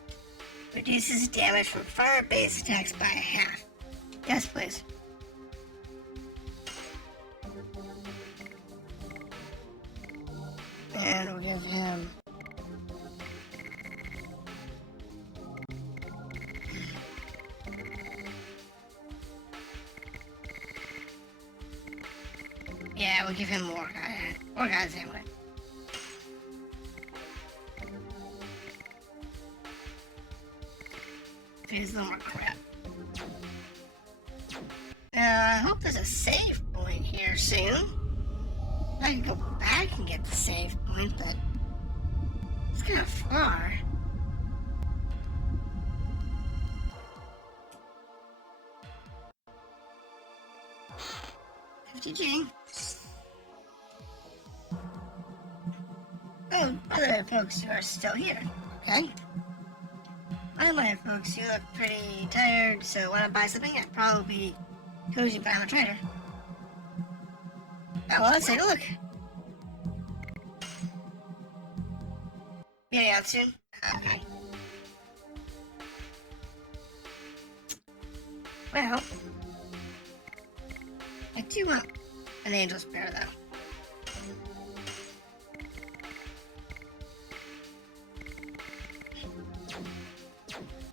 Reduces damage from fire-based attacks by half. Yes, please. And we'll give him. Yeah, we'll give him more guys anyway. Here's a little more crap. I hope there's a save point here soon. I can go back and get the save point, but it's kind of far. GG. Oh, other folks who are still here. Okay. Well, my folks, you look pretty tired, so want to buy something? I'd probably be cozy, but I'm a trader. Oh, well, let's take a look. Maybe out soon? Okay. Well, I do want an angel spare, though.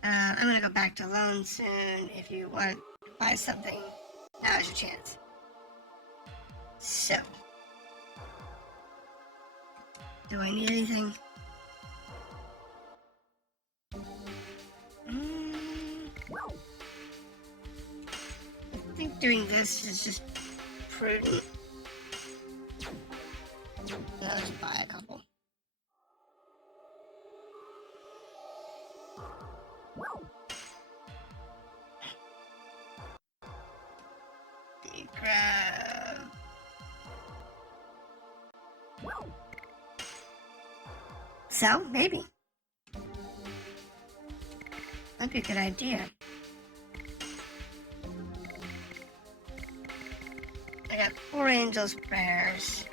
I'm gonna go back to loan soon. If you want to buy something, now's your chance. So, do I need anything? I think doing this is just prudent. I'll just buy a couple. Grab so, maybe. That'd be a good idea. I got 4 angels' prayers.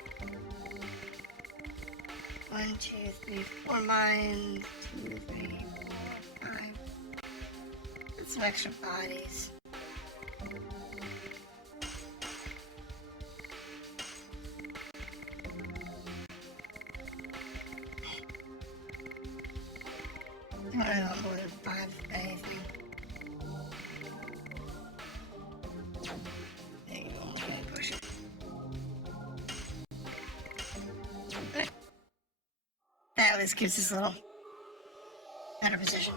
1, 2, 3, 4 mines. 2, 3, 4, 5. Get some extra bodies. I don't know more than 5 anything. There you go. Okay, push it. Okay. That at least gives us a little better position.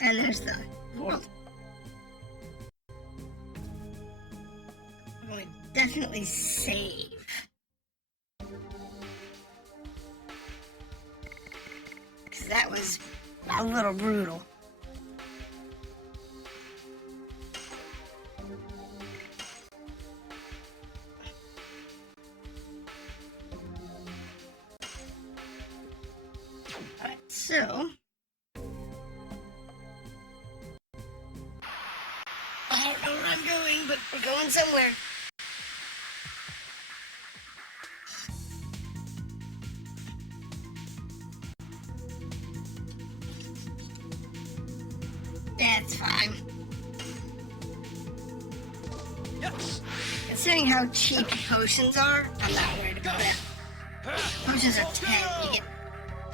And there's the world. I'm going to definitely save. Because that was a little brutal. Alright, so I don't know where I'm going, but we're going somewhere. That's fine. Yes. Considering how cheap potions are, I'm not worried about it. Potions are 10. You get,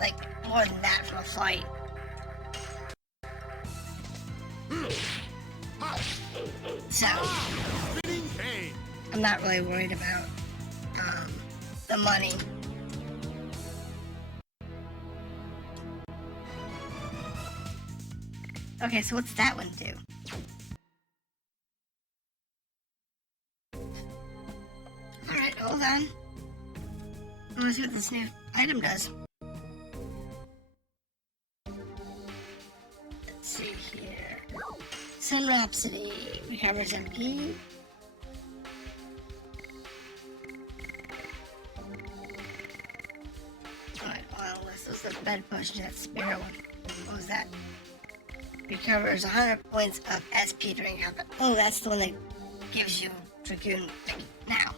like, more than that from a fight. So, I'm not really worried about the money. Okay, so what's that one do? Alright, hold on. Let's see what this new item does. Let's see here. Sun Rhapsody recovers MP. Alright, well, this was the bed push, that spirit one. What was that? Recovers 100 points of SP during combat. Oh, that's the one that gives you Dragoon now.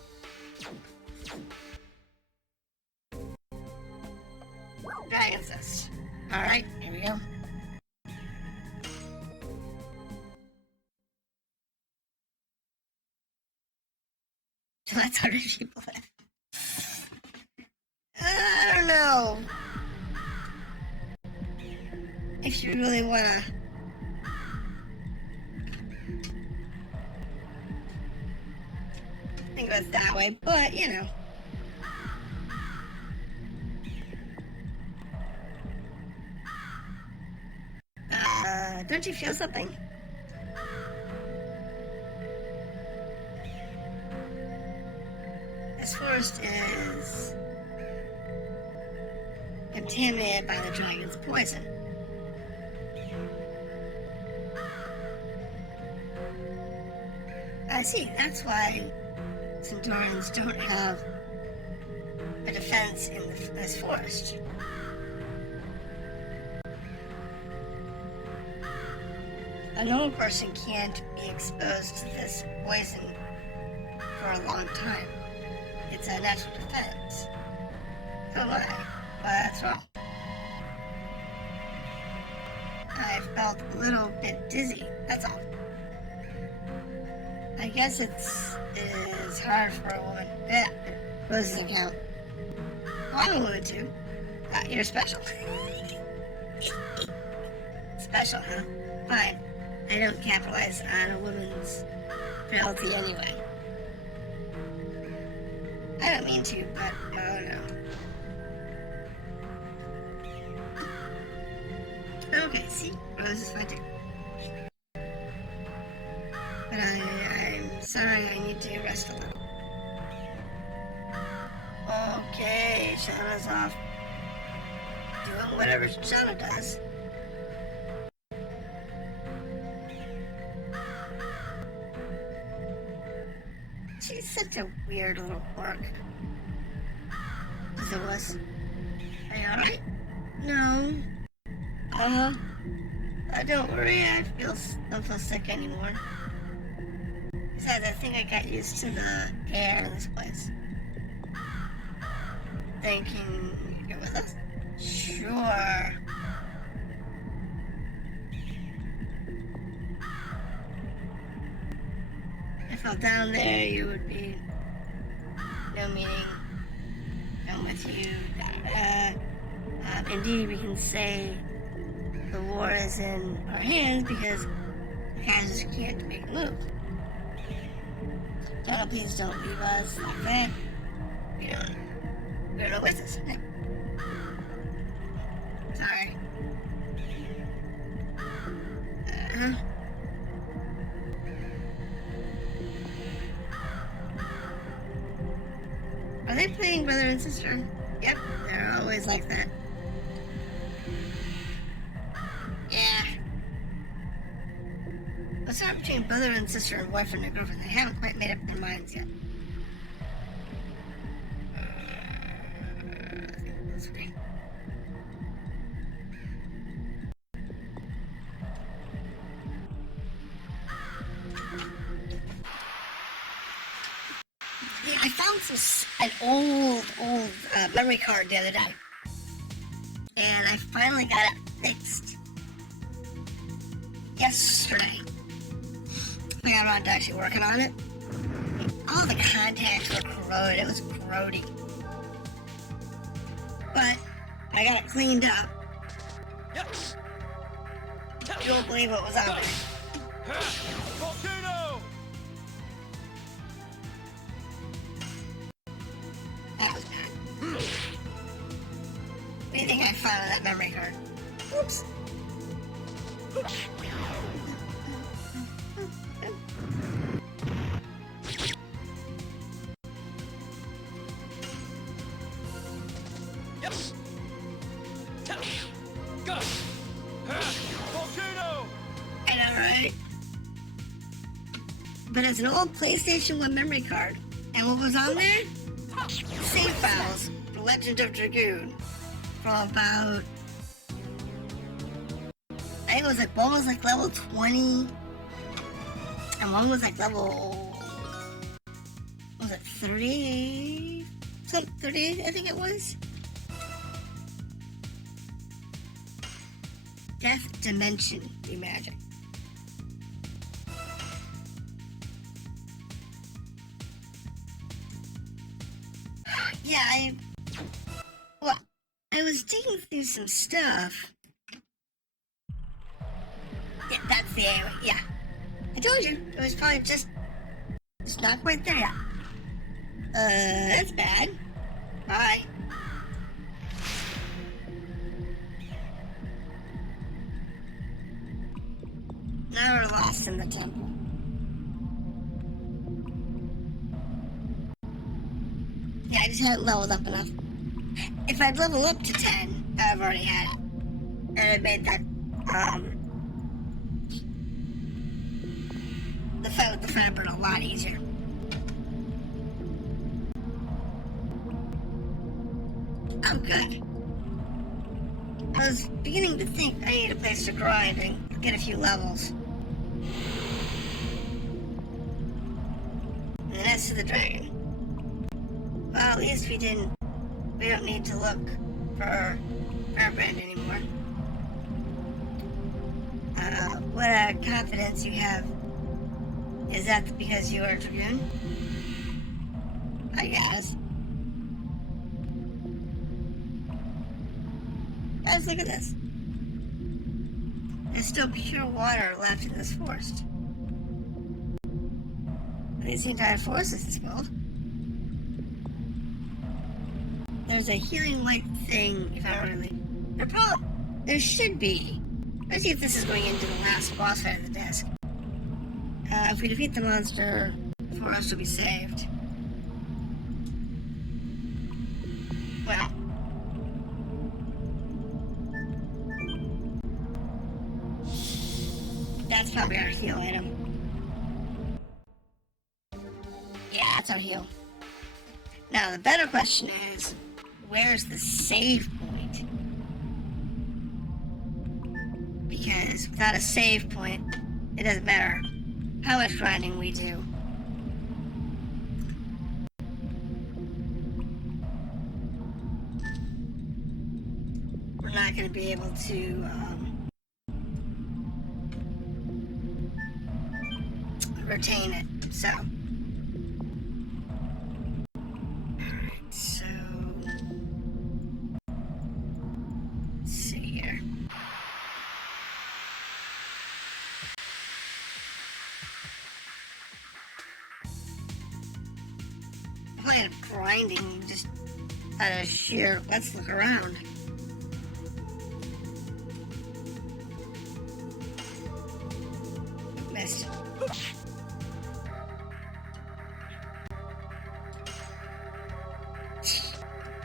Dragon's Nest. Alright, here we go. So that's 100 people left. I don't know. If you really wanna think of it that way, but you know. Don't you feel something? This forest is contaminated by the dragon's poison. I see, that's why Centaurans don't have a defense in this forest. A normal person can't be exposed to this poison for a long time. It's a natural defense. So am I, but that's wrong. I felt a little bit dizzy, that's all. I guess it is hard for a woman. Yeah, those doesn't count. Well, I'm a woman too. You're special. Special, huh? Fine. I don't capitalize on a woman's frailty anyway. I don't mean to, but oh no. Okay, see, Rose is fine too. But I'm sorry, I need to rest a little. Okay, Shauna's off. Doing whatever Shauna does. She's such a weird little orc. As it was. Are you alright? No. Don't worry, don't feel sick anymore. Besides, I think I got used to the air in this place. Thinking you're with us? Sure. If I fell down there, you would be no meaning. I'm with you. Indeed, we can say the war is in our hands because the guys just can't make a move. Donald, please don't leave us like that. You're not with us. Sorry. Are they playing brother and sister? Yep, they're always like that. Yeah. What's up between brother and sister and boyfriend and girlfriend? They haven't quite made up their minds yet. I think that's right. Yeah, I found an old memory card the other day. And I finally got it fixed. Yesterday. I got around to actually working on it. All the contacts were corroded. It was corroding. But I got it cleaned up. Yes. You won't believe what was on there. Volcano. That was bad. What do you think I found on that memory card? Oops. Yes. Go. Volcano. I know, right? But it's an old PlayStation 1 memory card. And what was on there? Save files for Legend of Dragoon. From about... I think it was like, one was like level 20. And one was like level... Was it 30? 30, I think it was. Death Dimension Reimagining. Yeah, I was digging through some stuff. Yeah, that's the area. Yeah. I told you, it was probably just not quite there yet. That's bad. Bye. Now we're lost in the temple. Yeah, I just hadn't leveled up enough. If I'd level up to 10, I've already had it. And it made that, the fight with the Fabric a lot easier. Oh, good. I was beginning to think I need a place to grind and get a few levels. And as to the dragon, well, at least we don't need to look for Firebrand anymore. What a confidence you have. Is that because you are a Dragoon? I guess. Guys, look at this. There's still pure water left in this forest. At least the entire forest is filled. There's a healing light thing, if I remember. There should be. Let's see if this is going into the last boss fight of the disc. If we defeat the monster, the forest will be saved. Well. That's probably our heal item. Yeah, that's our heal. Now, the better question is, where's the save point? Because without a save point, it doesn't matter how much grinding we do. We're not going to be able to retain it. So, alright, so let's see here. I probably end up grinding just out of sheer let's look around. Missed.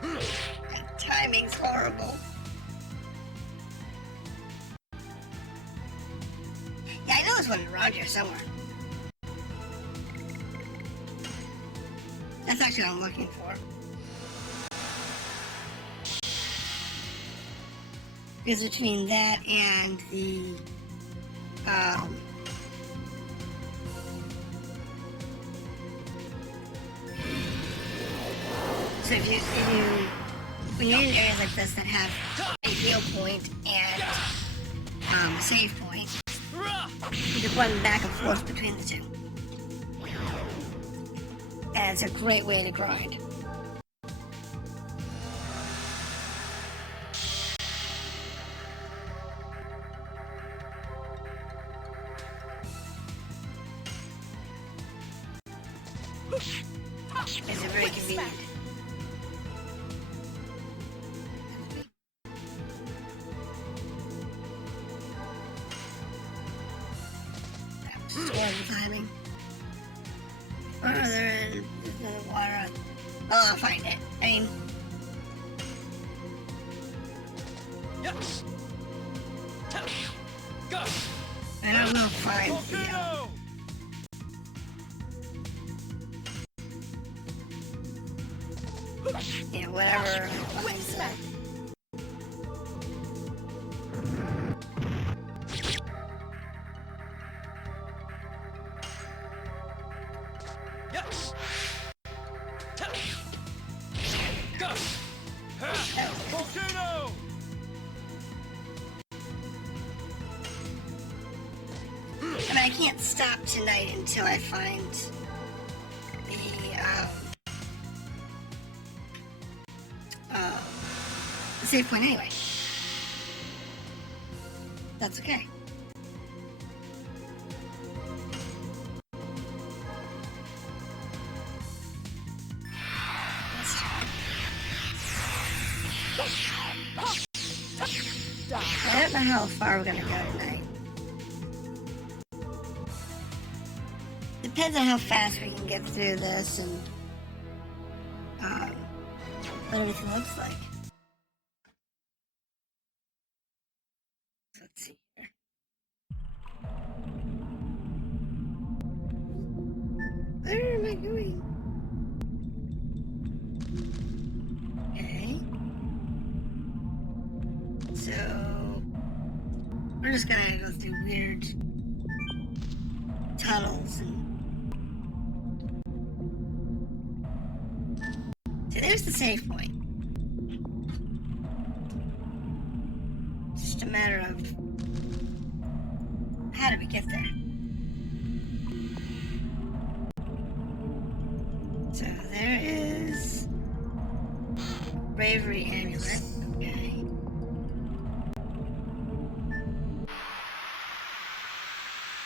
My timing's horrible. Yeah, I know there's one around here somewhere. That's actually what I'm looking for. Because between that and the so if you when you're in areas like this that have a heal point and a save point, you can run back and forth between the two. And it's a great way to grind. It's a very convenient. Storm timing. Further in the water. Oh, I'll find it. I mean, Yes. Go. I don't know if I Volcano. yeah, whatever. Whip smack. Yes. Go. Volcano. I mean, I can't stop tonight until I find the save point anyway. That's okay. I don't know how far we're gonna go tonight. Depends on how fast we can get through this and what everything looks like. Let's see here. Where am I going? Okay. So we're just gonna go through weird tunnels and see, there's the save point. Just a matter of how do we get there? So there is bravery amulet. Okay.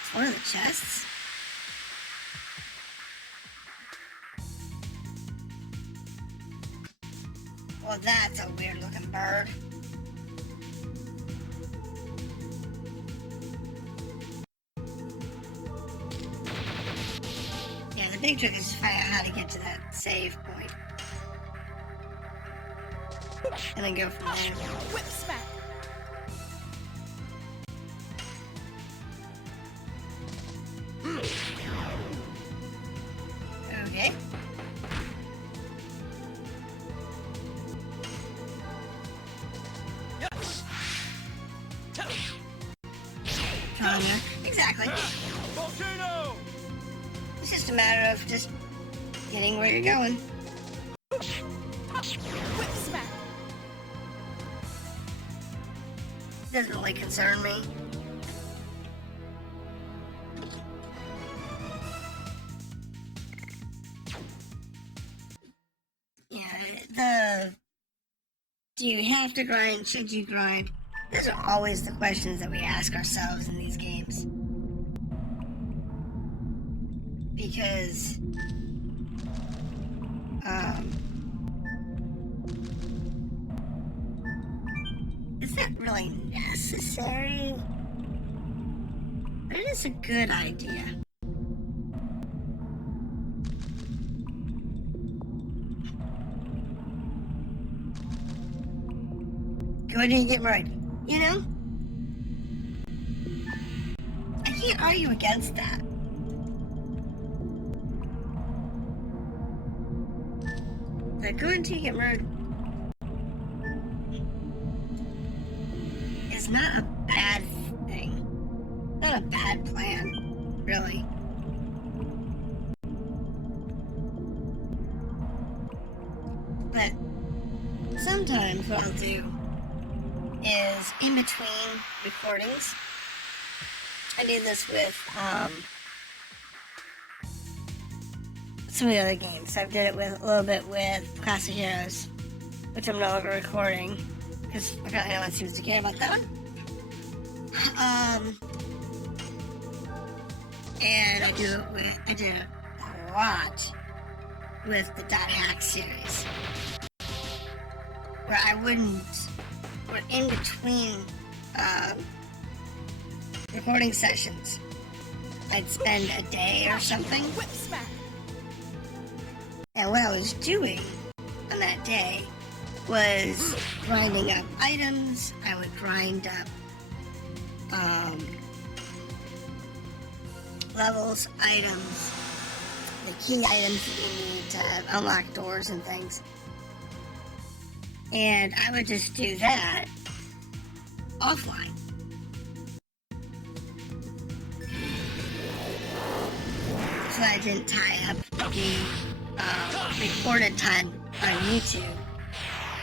It's one of the chests. Well, that's a weird looking bird. Yeah, the big trick is to find out how to get to that save point. And then go from there. Whip smack. Okay. on there. Exactly. Volcano! It's just a matter of just getting where you're going. Whip smack. Doesn't really concern me. Yeah, do you have to grind? Should you grind? Those are always the questions that we ask ourselves in these games. Because, is that really necessary? But it is a good idea. Go ahead and get ready. You know? I can't argue against that. But go until you get murdered is not a bad thing. Not a bad plan, really. But sometimes what I'll do is in between recordings, I do this with some of the other games. I've did it with a little bit with Class of Heroes, which I'm no longer recording because apparently no one seems to care about that one. And I do a lot with the Dot Hack series, where we're in between recording sessions. I'd spend a day or something. Whip smack. And what I was doing on that day was grinding up items. I would grind up levels, items, the key items that you need to unlock doors and things. And I would just do that offline. So I didn't tie up the recorded time on YouTube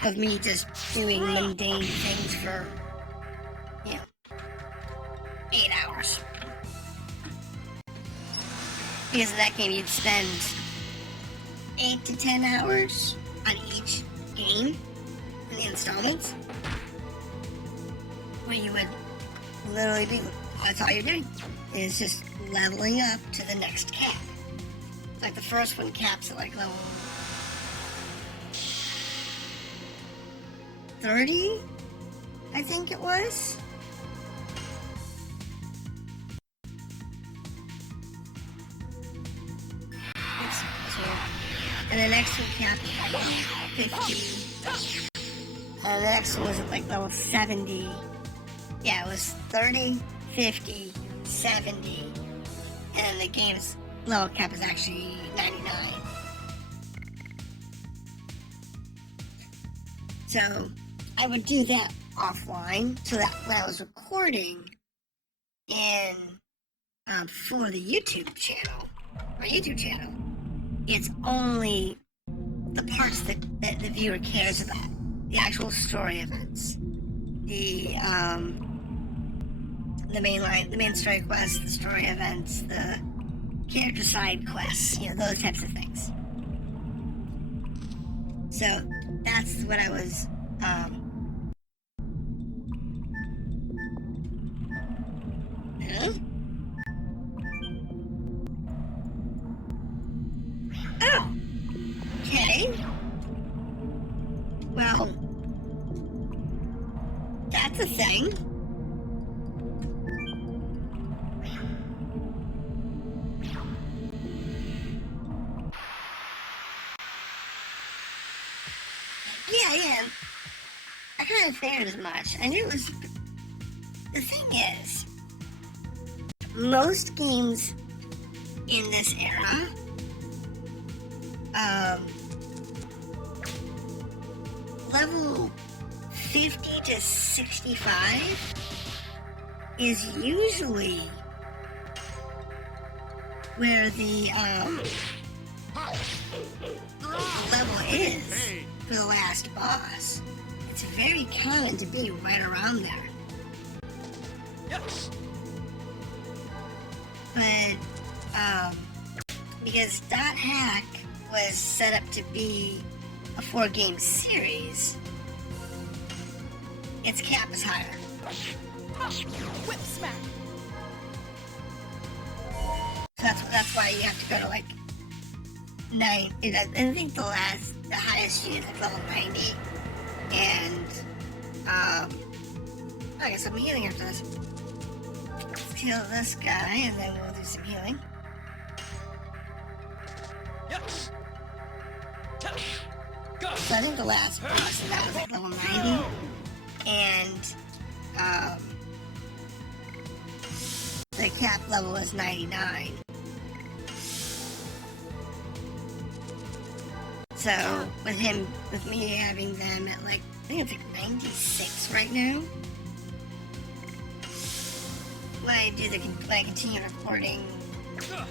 of me just doing mundane things for, 8 hours. Because in that game you'd spend 8 to 10 hours on each game in the installments, where you would literally be, that's all you're doing, is just leveling up to the next cap. Like the first one caps at like level 30, I think it was. And the next one capped at like 50. And the next one was at like level 70. Yeah, it was 30, 50, 70. And the game's level cap is actually 99. So I would do that offline so that when I was recording in for the YouTube channel, it's only the parts that the viewer cares about. The actual story events. The main story quests, the story events, the character side quests, those types of things. So that's what I was huh? Oh, okay. Well, that's a thing. Yeah. I kind of figured as much. I knew it was. The thing is, most games in this era, level 50 to 65 is usually where the level is for the last boss. It's very common to be right around there. But because Dot Hack was set up to be a 4-game series, its cap is higher. Whip smack. So that's why you have to go to like 9. I think the highest you is like level 90, and I guess I'm healing after this. Let's kill this guy, and then we'll do some healing. So I think the last boss that was like level 90, and the cap level is 99. So with me having them at like, I think it's like 96 right now. When I continue recording, I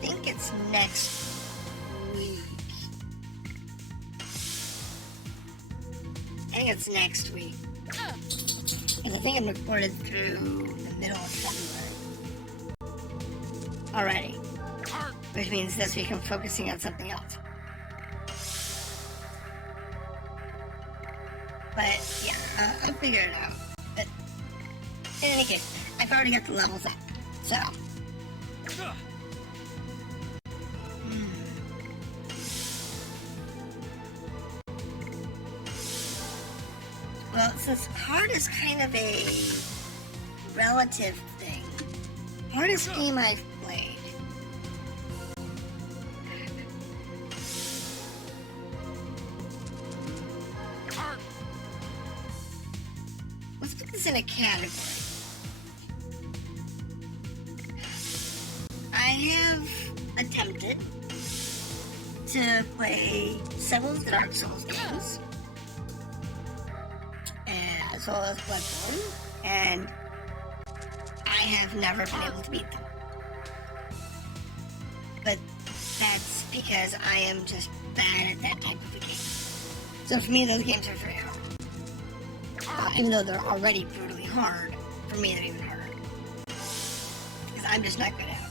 think it's next week. I think it's next week. Because I think I'm recorded through the middle of February already. Which means this week I'm focusing on something else. But yeah, I'll figure it out. But in any case, I've already got the levels up. So. Well, since hard is kind of a relative thing, hardest game I've played. Let's put this in a category. I have attempted to play several Dark Souls games, as well as Bloodborne, and I have never been able to beat them. But that's because I am just bad at that type of a game. So for me, those games are very hard. Even though they're already brutally hard, for me they're even harder. Because I'm just not good at it.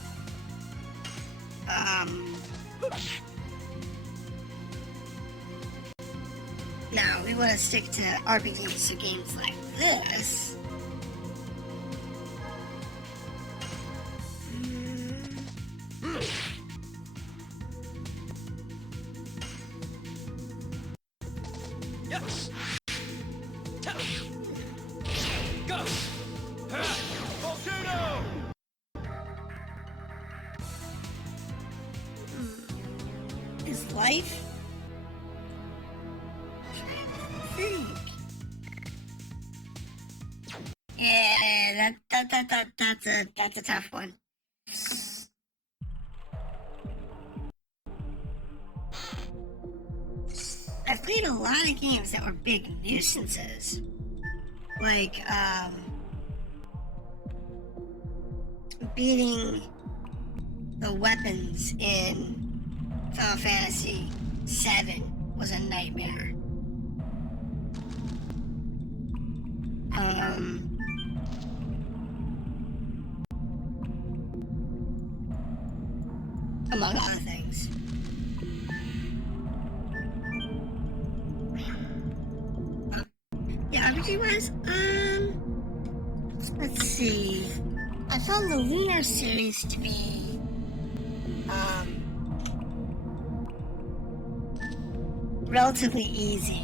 Now, we want to stick to RPGs, so games like this. Go! Volcano! Is life? Yeah, that's a tough one. I've played a lot of games that were big nuisances, like beating the weapons in Final Fantasy VII was a nightmare. Among other things. Yeah, RPG-wise, let's see. I found the Lunar series to be, relatively easy.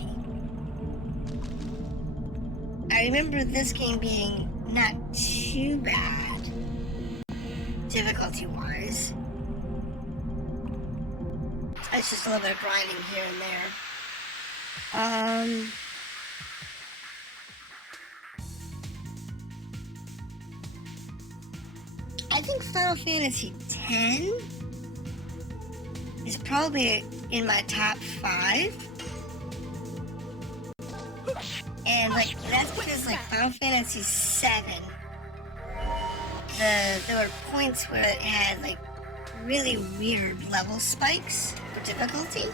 I remember this game being not too bad, difficulty-wise. It's just a little bit of grinding here and there. I think Final Fantasy X is probably in my top 5. And like that's because like Final Fantasy VII, there were points where it had like really weird level spikes for difficulty,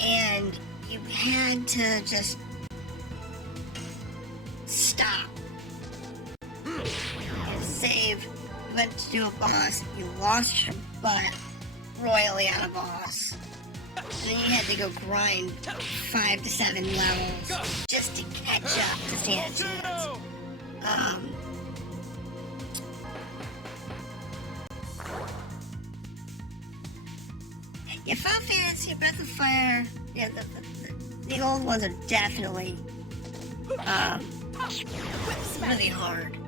and you had to just stop and save. You went to do a boss, you lost your butt royally on a boss. And then you had to go grind 5 to 7 levels just to catch up to stand a chance. Yeah, Final Fantasy, Breath of Fire, yeah, the old ones are definitely really hard.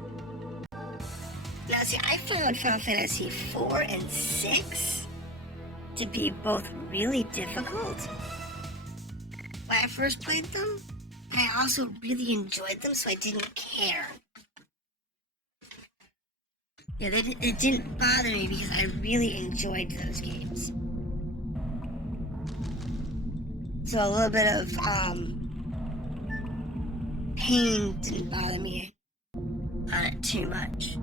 Now, see, I found Final Fantasy 4 and 6 to be both really difficult. When I first played them, I also really enjoyed them, so I didn't care. Yeah, it didn't bother me because I really enjoyed those games. So a little bit of pain didn't bother me on it too much.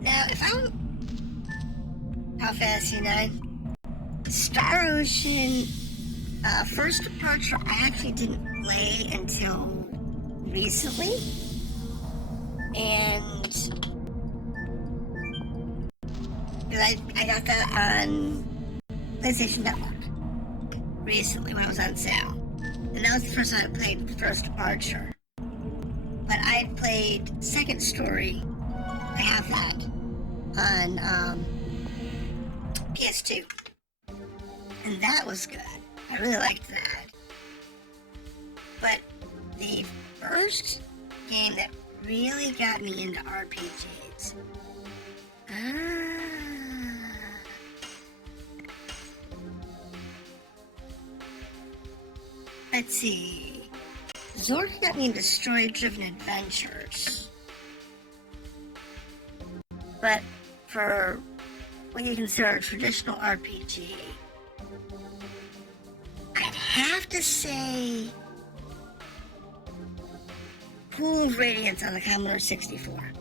Now, if I'm Final Fantasy 9, Star Ocean, First Departure, I actually didn't play until recently, and I got that on PlayStation Network recently when I was on sale, and that was the first time I played First Departure. But I played Second Story, I have that on PS2, and that was good. I really liked that. But the first game that really got me into RPGs. Let's see. Zork got me into story-driven adventures. But for what you consider a traditional RPG, I'd have to say Pool of Radiance on the Commodore 64.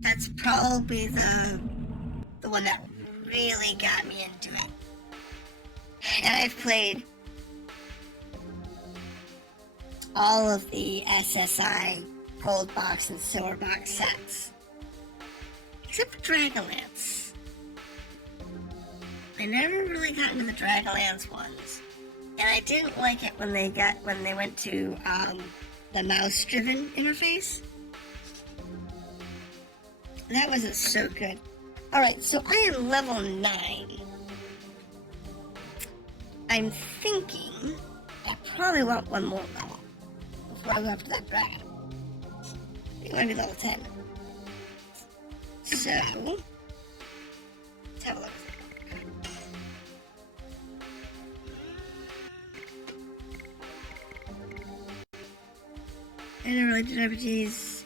That's probably the one that really got me into it. And I've played all of the SSI gold box and silver box sets, except for Dragonlance. I never really got into the Dragonlance ones, and I didn't like it when they went to the mouse-driven interface. That wasn't so good. Alright, so I am level 9. I'm thinking I probably want one more level before I go up to that dragon. I want to be level 10. So, let's have a look. I never really did RPGs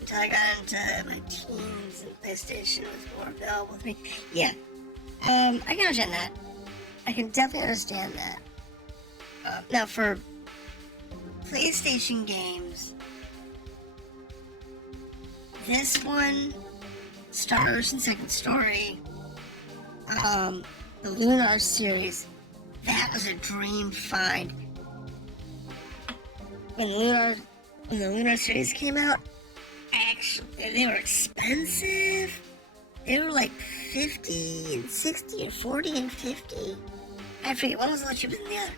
until I got into my teens and PlayStation was more available to me. Yeah, I can understand that. I can definitely understand that. Now, for PlayStation games, this one, Star Ocean Second Story, the Lunar series, that was a dream find. When the Lunar series came out, actually, they were expensive. They were like 50 and 60 or 40 and 50. I forget, one was a little cheaper than the other.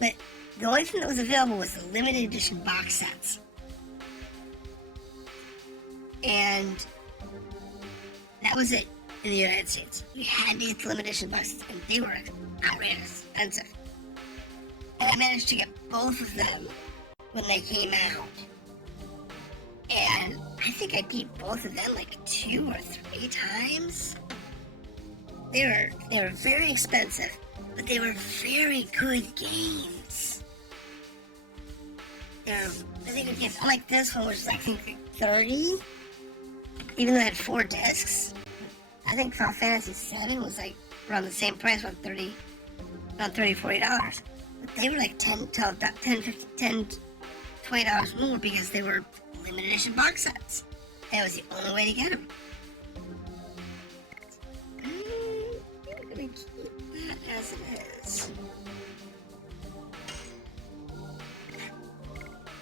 But the only thing that was available was the limited edition box sets. And that was it in the United States. You had to get the limited edition box sets, and they were outrageous expensive. And I managed to get both of them when they came out. And I think I beat both of them like 2 or 3 times. They were very expensive, but they were very good games. I think it's like this one, which is I think 30, even though it had 4 discs. I think Final Fantasy 7 was like around the same price, around $30, $40. But they were like $10, $20 more because they were limited edition box sets. That was the only way to get them. I'm gonna keep that as it is.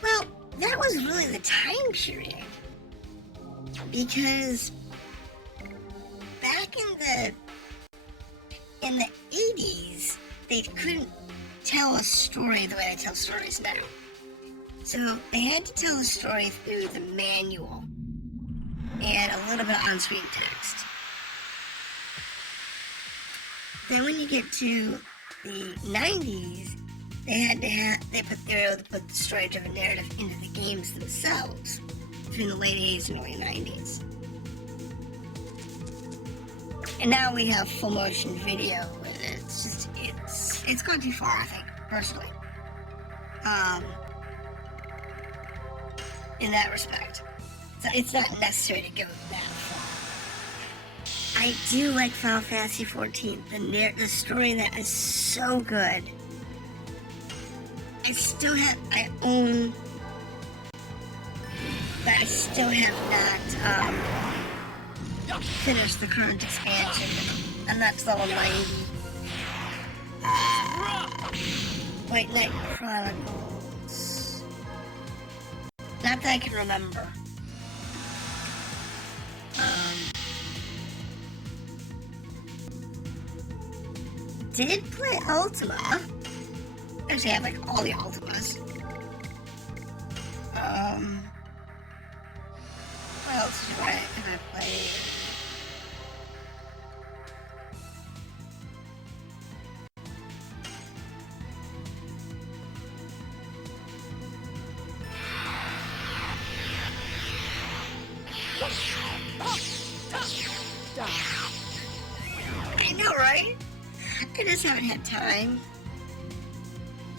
Well, that was really the time period. Because back in the 80s, they couldn't tell a story the way they tell stories now. So they had to tell a story through the manual and a little bit of on-screen text. Then when you get to the 90s, they were able to put the story-driven narrative into the games themselves between the late 80s and early 90s. And now we have full motion video, and it's gone too far, I think, personally. In that respect. So it's not necessary to go that far. I do like Final Fantasy XIV. The story in that is so good. I own, but I still have not finished the current expansion. I'm not to level 90. White Knight Chronicles. Not that I can remember. Did play Ultima. Actually, I have like all the Ultimas. What else did I play? I know, right? I just haven't had time.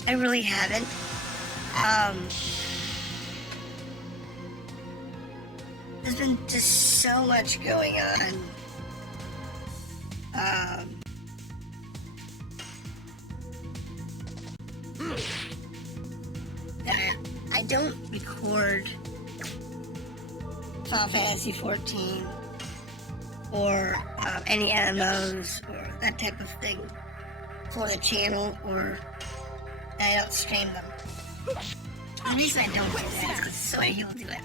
I really haven't. There's been just so much going on. I don't record Final Fantasy 14 or any MMOs or that type of thing for the channel, or I don't stream them. The reason I don't do that is because so many people do it.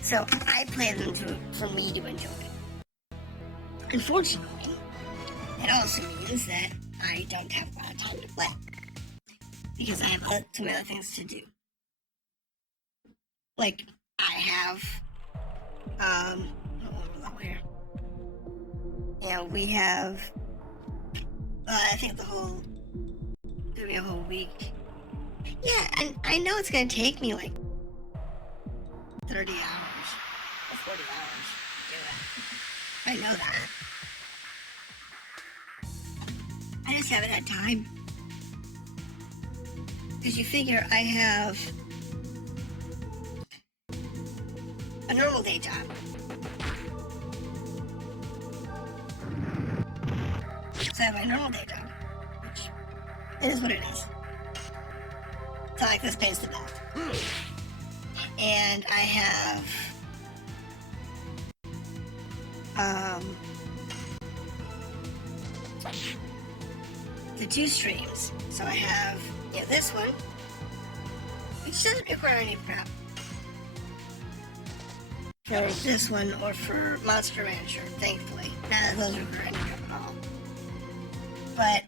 So I play them for me to enjoy. Unfortunately, it also means that I don't have a lot of time to play because I have too many other things to do. Like I have, we have. I think gonna be a whole week. Yeah, and I know it's gonna take me like 30 hours or 40 hours to do it. I know that. I just haven't had time. Because you figure I have a normal day job. So I have my normal day job, which it is what it is. It's not like this pays the bills. And I have the 2 streams. So I have this one, which doesn't require any prep for this one or for Monster Rancher, thankfully. None of those require any prep at all. But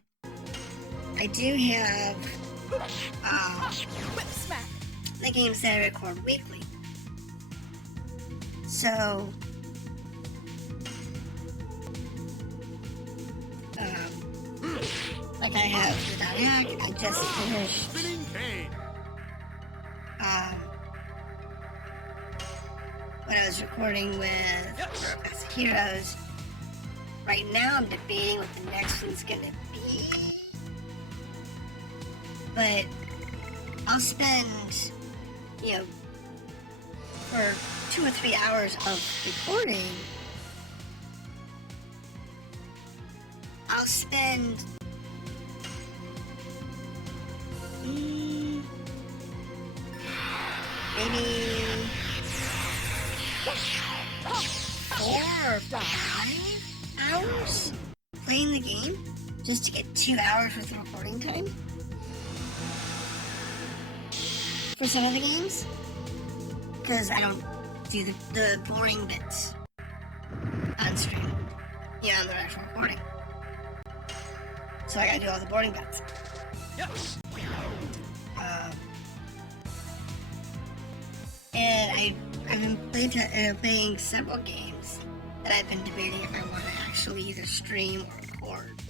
I do have the games that I record weekly. So like I have the Diac, I just finished when I was recording with Heroes. Right now I'm debating what the next one's gonna be. But I'll spend, for 2 or 3 hours of recording, I'll spend maybe 4 or 5 hours playing the game just to get 2 hours worth of recording time for some of the games, because I don't do the boring bits on stream, on the actual recording. So I gotta do all the boring bits. Yes. And I've been playing several games that I've been debating if I want to actually either stream or record.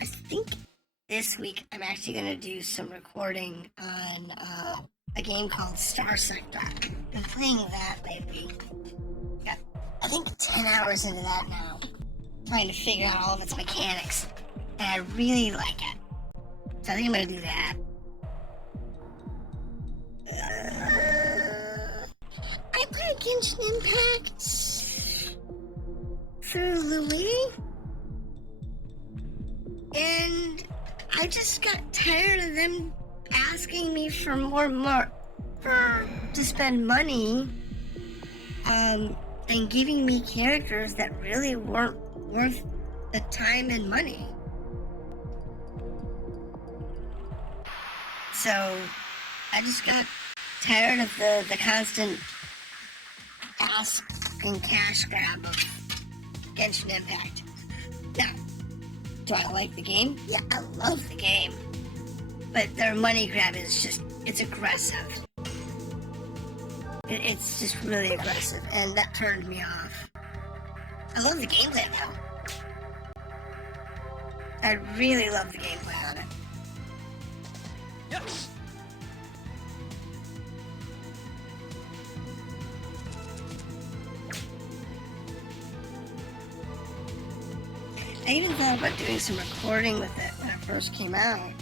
I think this week I'm actually going to do some recording on a game called Star Sector. I've been playing that lately. Got, I think, 10 hours into that now, trying to figure out all of its mechanics. And I really like it. So I think I'm going to do that. I play Genshin Impact through Louis, and I just got tired of them asking me for to spend money, and giving me characters that really weren't worth the time and money. So I just got tired of the constant ask and cash grab of Genshin Impact. Now, do I like the game? Yeah, I love the game. But their money grab is just, it's aggressive. It's just really aggressive, and that turned me off. I love the gameplay though. I really love the gameplay on it. Yes. I even thought about doing some recording with it when it first came out.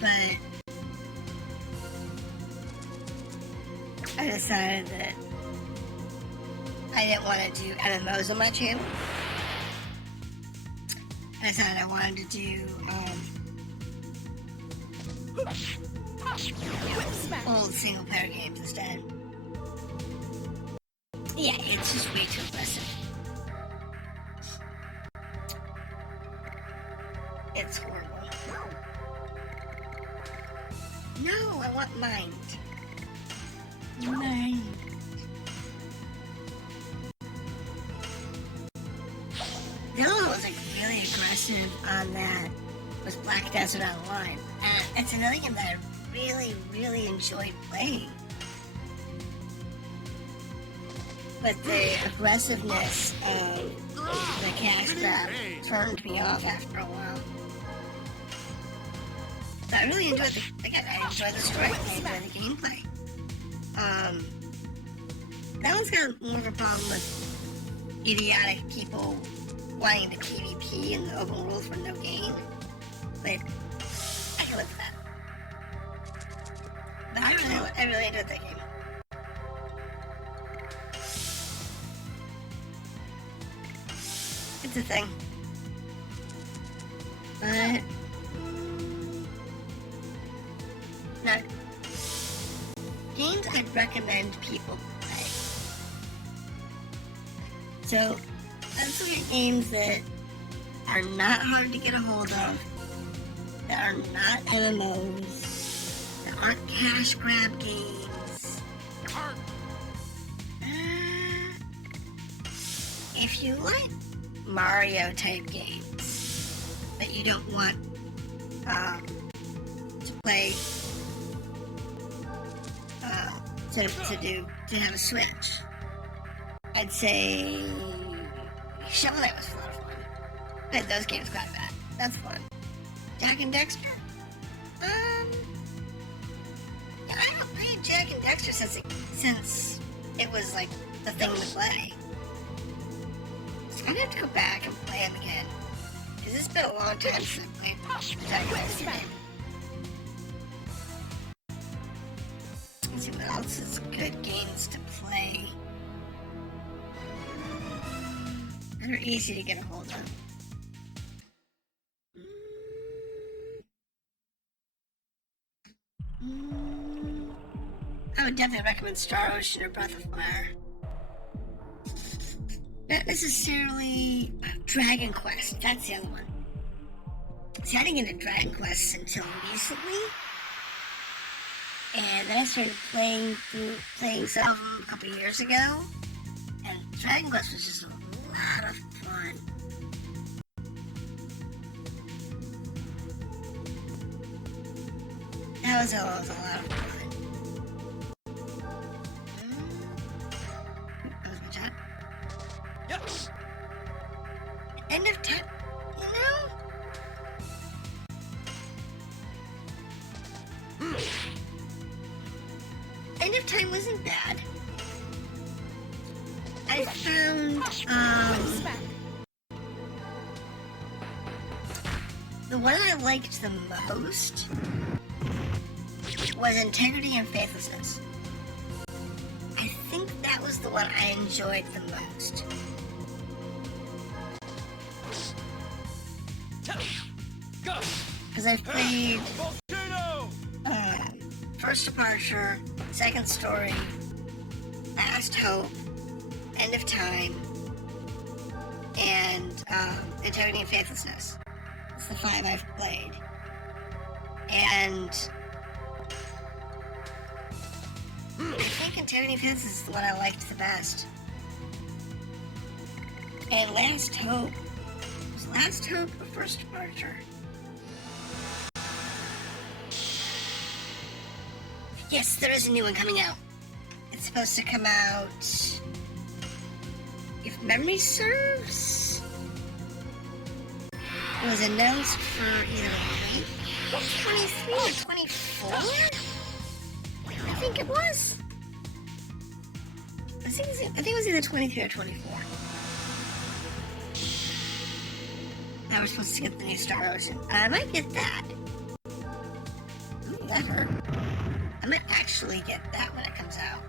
But I decided that I didn't want to do MMOs on my channel. I decided I wanted to do old single player games instead. Yeah, it's just way too aggressive. It's horrible. No, I want Mind. Mind. The other one that was like really aggressive on that was Black Desert Online. And it's another game that I really, really enjoyed playing. But the aggressiveness of the cash grab turned me off after a while. So I really enjoyed I enjoyed the story, I enjoyed the gameplay. That one's got more of a problem with idiotic people wanting to PvP in the open world for no gain. But I can live with that. But I really enjoyed that game. It's a thing. But no. Games I'd recommend people play. So let's look at games that are not hard to get a hold of, that are not MMOs, that aren't cash grab games. If you like Mario type games, but you don't want to play to have a Switch, I'd say Shovel Knight was a lot of fun. Played those games quite a bit. That's fun. Jak and Daxter? I haven't played Jak and Daxter since it was like the thing to play. So I'd have to go back and play them again. Because it's been a long time since I played Dragoons game. Let's see what else is good games to play. They're easy to get a hold of. I would definitely recommend Star Ocean or Breath of Fire. Not necessarily Dragon Quest, that's the other one. See, I didn't get into Dragon Quest until recently. And then I started playing some of them a couple years ago. And Dragon Quest was just a lot of fun. That was a lot of fun. That was my chat. Yes. End of time, you know? End of time wasn't bad. I found, the one I liked the most was Integrity and Faithlessness. I think that was the one I enjoyed the most. Go. Because I've played Volcano. First Departure, Second Story, Last Hope, End of Time, and Integrity and Faithlessness. That's the 5 I've played. And I think Integrity and Faithlessness is the one I liked the best. And Last Hope. Was Last Hope or First Departure? Yes, there is a new one coming out. It's supposed to come out, if memory serves. It was announced for either late 23 or 24? I think it was. I think it was either 23 or 24. I was supposed to get the new Star Ocean. I might get that. Ooh, that hurt. I might actually get that when it comes out.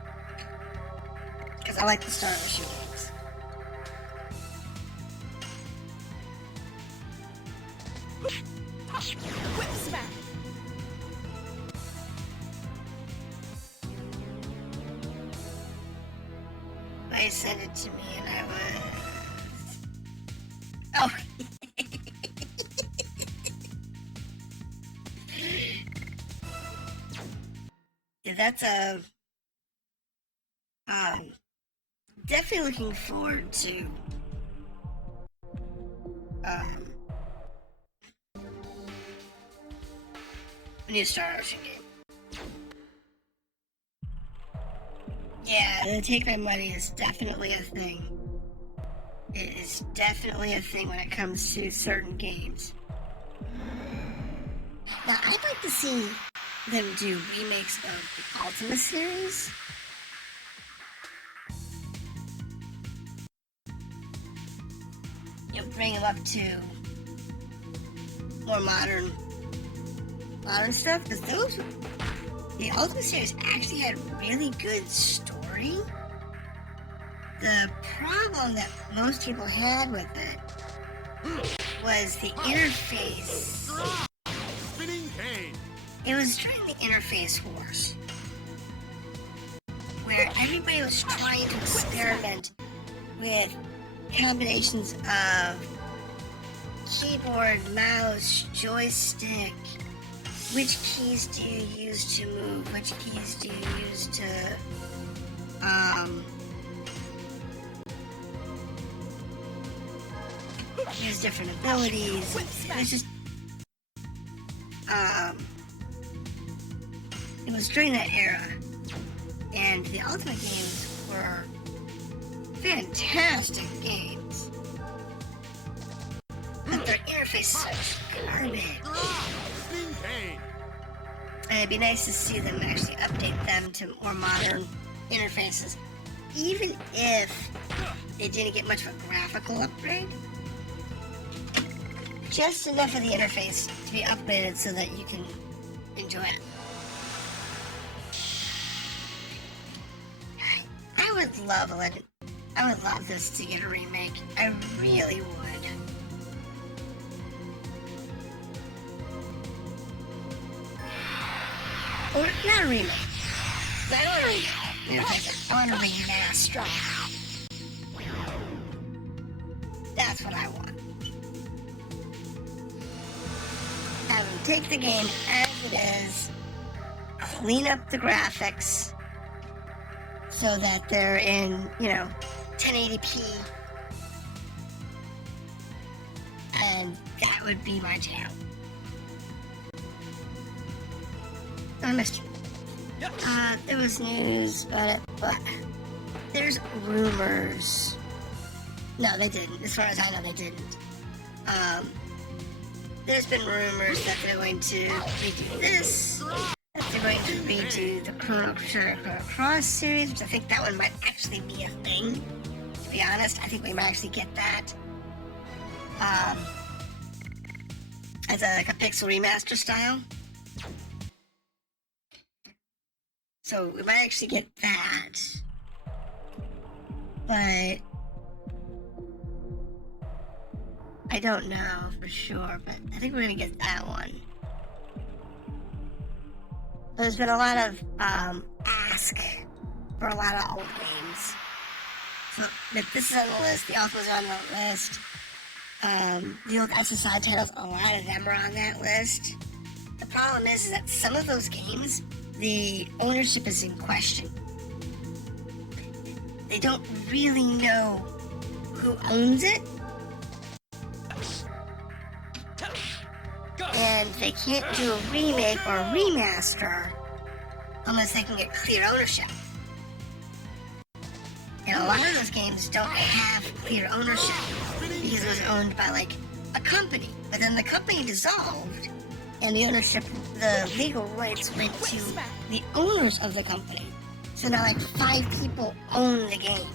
Because I like the Star Ocean games. Whip smack. They sent it to me and I was... Oh! Yeah, that's a... definitely looking forward to... a new Star Ocean game. Yeah, the Take My Money is definitely a thing. It is definitely a thing when it comes to certain games. Now, I'd like to see them do remakes of the Ultima series. You know, bring them up to more modern stuff, because the Ultima series actually had really good story. The problem that most people had with it was the interface. Spinning cane. It was during the interface wars, where everybody was trying to experiment with combinations of keyboard, mouse, joystick. Which keys do you use to move? Which keys do you use to, use different abilities? It was just, it was during that era. And the Ultimate games were fantastic games. But their interface is garbage. Spinning cane. And it'd be nice to see them actually update them to more modern interfaces. Even if they didn't get much of a graphical upgrade. just enough of the interface to be upgraded so that you can enjoy it. I would love this to get a remake. I really would. Or not a remake. I want a remaster. That's what I want. Have them take the game as it is, clean up the graphics so that they're in, 1080p. And that would be my channel. I missed you. There was news about it, but there's rumors. No, they didn't. As far as I know, they didn't. There's been rumors that they're going to redo this, that they're going to redo the Chrono Cross series, which I think that one might actually be a thing. To be honest, I think we might actually get that. As a pixel remaster style. So we might actually get that. But I don't know for sure, but I think we're gonna get that one. There's been a lot of ask for a lot of old games. So if this is on the list, the Alphas are on the list. The old SSI titles, a lot of them are on that list. The problem is that some of those games, the ownership is in question. They don't really know who owns it. And they can't do a remake or a remaster unless they can get clear ownership. And a lot of those games don't have clear ownership because it was owned by like a company. But then the company dissolved and the ownership, the legal rights went to the owners of the company. So now like 5 people own the game.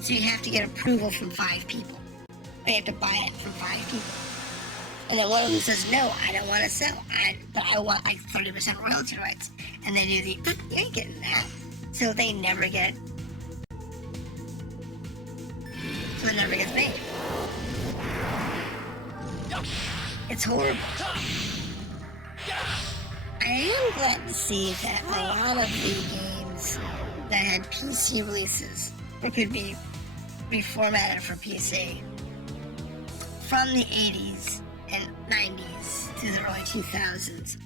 So you have to get approval from 5 people. Or you have to buy it from 5 people. And then one of them says, no, I don't want to sell. But I want like 30% royalty rights. And they do the, you ain't getting that. So they never get, so it never gets made. It's horrible. I am glad to see that a lot of the games that had PC releases, or could be reformatted for PC, from the 80s and 90s to the early 2000s,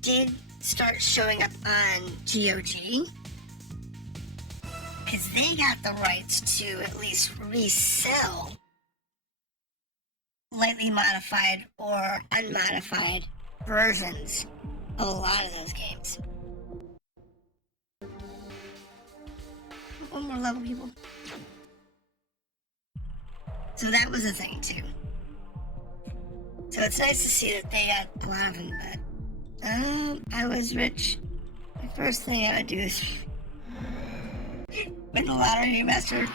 did start showing up on GOG, because they got the rights to at least resell lightly modified or unmodified versions of a lot of those games. One more level, people. So that was a thing too. So it's nice to see that they got a lot of them, but I was rich. The first thing I would do is win the lottery remaster.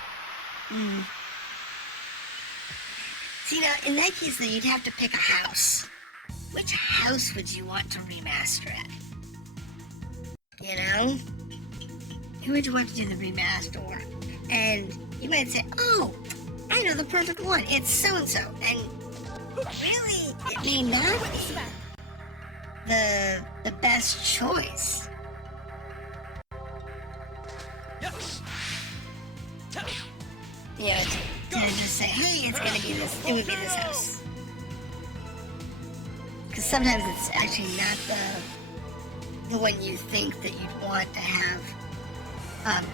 See, now, in that case, though, you'd have to pick a house. Which house would you want to remaster it? You know? Who would you want to do the remaster? And you might say, oh, I know the perfect one. It's so-and-so. And really, it may not be the best choice. Yeah, to just say, hey, it's gonna be this, it would be this house. Because sometimes it's actually not the one you think that you'd want to have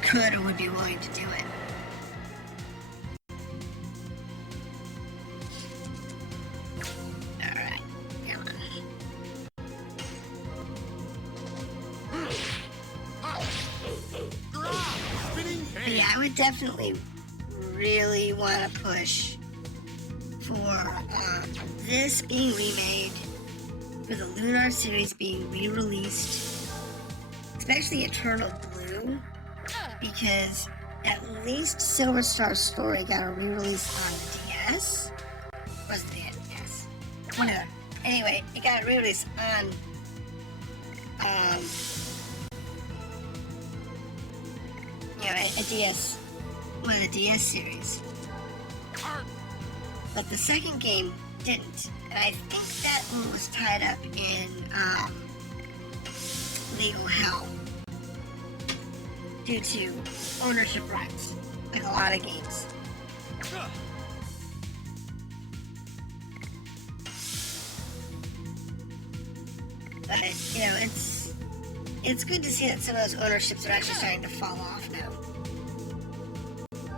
could or would be willing to do it. Alright, come on. But yeah, I would definitely really want to push for this being remade, for the Lunar series being re-released, especially Eternal Blue, because at least Silver Star Story got a re-release on the DS. Was it the NES? One of them. Anyway, it got a re-release on a DS, one of the DS series. But the second game didn't, and I think that one was tied up in legal hell due to ownership rights, like a lot of games. But it's good to see that some of those ownerships are actually starting to fall off now.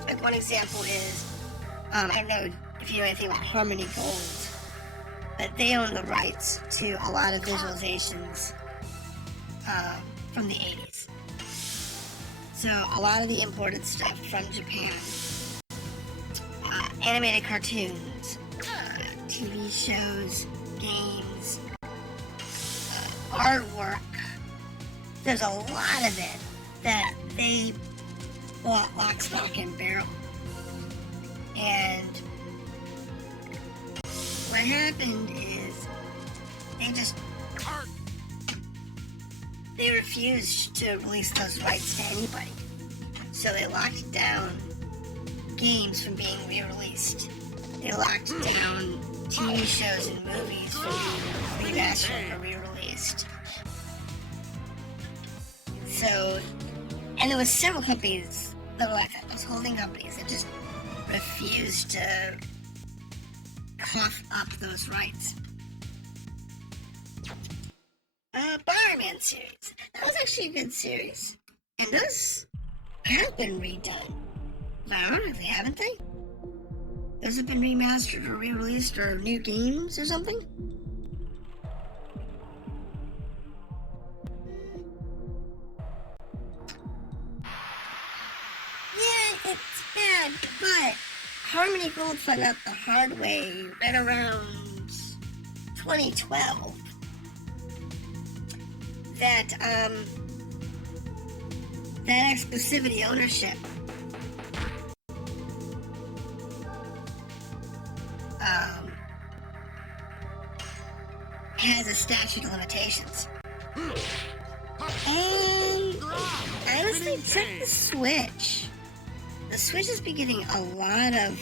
Like one example is, I don't know if you know anything about Harmony Gold, but they own the rights to a lot of visualizations from the 80s. So a lot of the imported stuff from Japan, animated cartoons, TV shows, games, artwork, there's a lot of it that they bought lock, stock, and barrel. And what happened is they refused to release those rights to anybody. So they locked down games from being re-released. They locked down TV shows and movies from being remastered or re-released. So, and there was several companies that were like that, those holding companies that just refused to cough up those rights. Fireman series. That was actually a good series. And those have been redone. Ironically, haven't they? Those have been remastered or re-released or new games or something? Yeah, it's bad, but Harmony Gold found out the hard way right around 2012 that that exclusivity ownership has a statute of limitations. And honestly, check the Switch. The Switch has been getting a lot of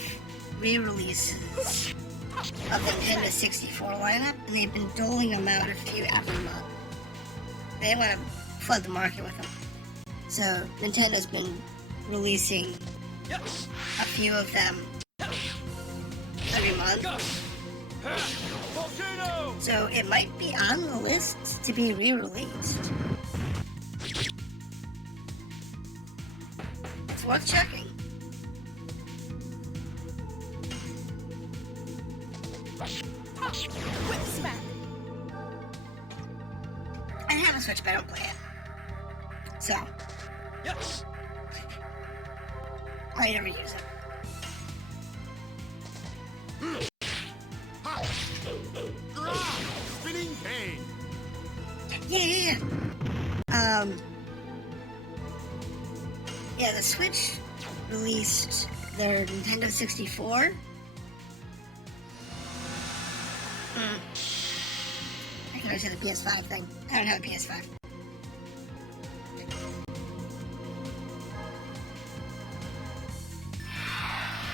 re-releases of the Nintendo 64 lineup, and they've been doling them out a few every month. They want to flood the market with them. So Nintendo's been releasing a few of them every month. Volcano! So it might be on the list to be re-released. It's worth checking. Whip smack. I have a Switch, but I don't play it. So, Yes! I never use it. Spinning cane! Yeah. Yeah, the Switch released their Nintendo 64. I can always say the PS5 thing. I don't have a PS5.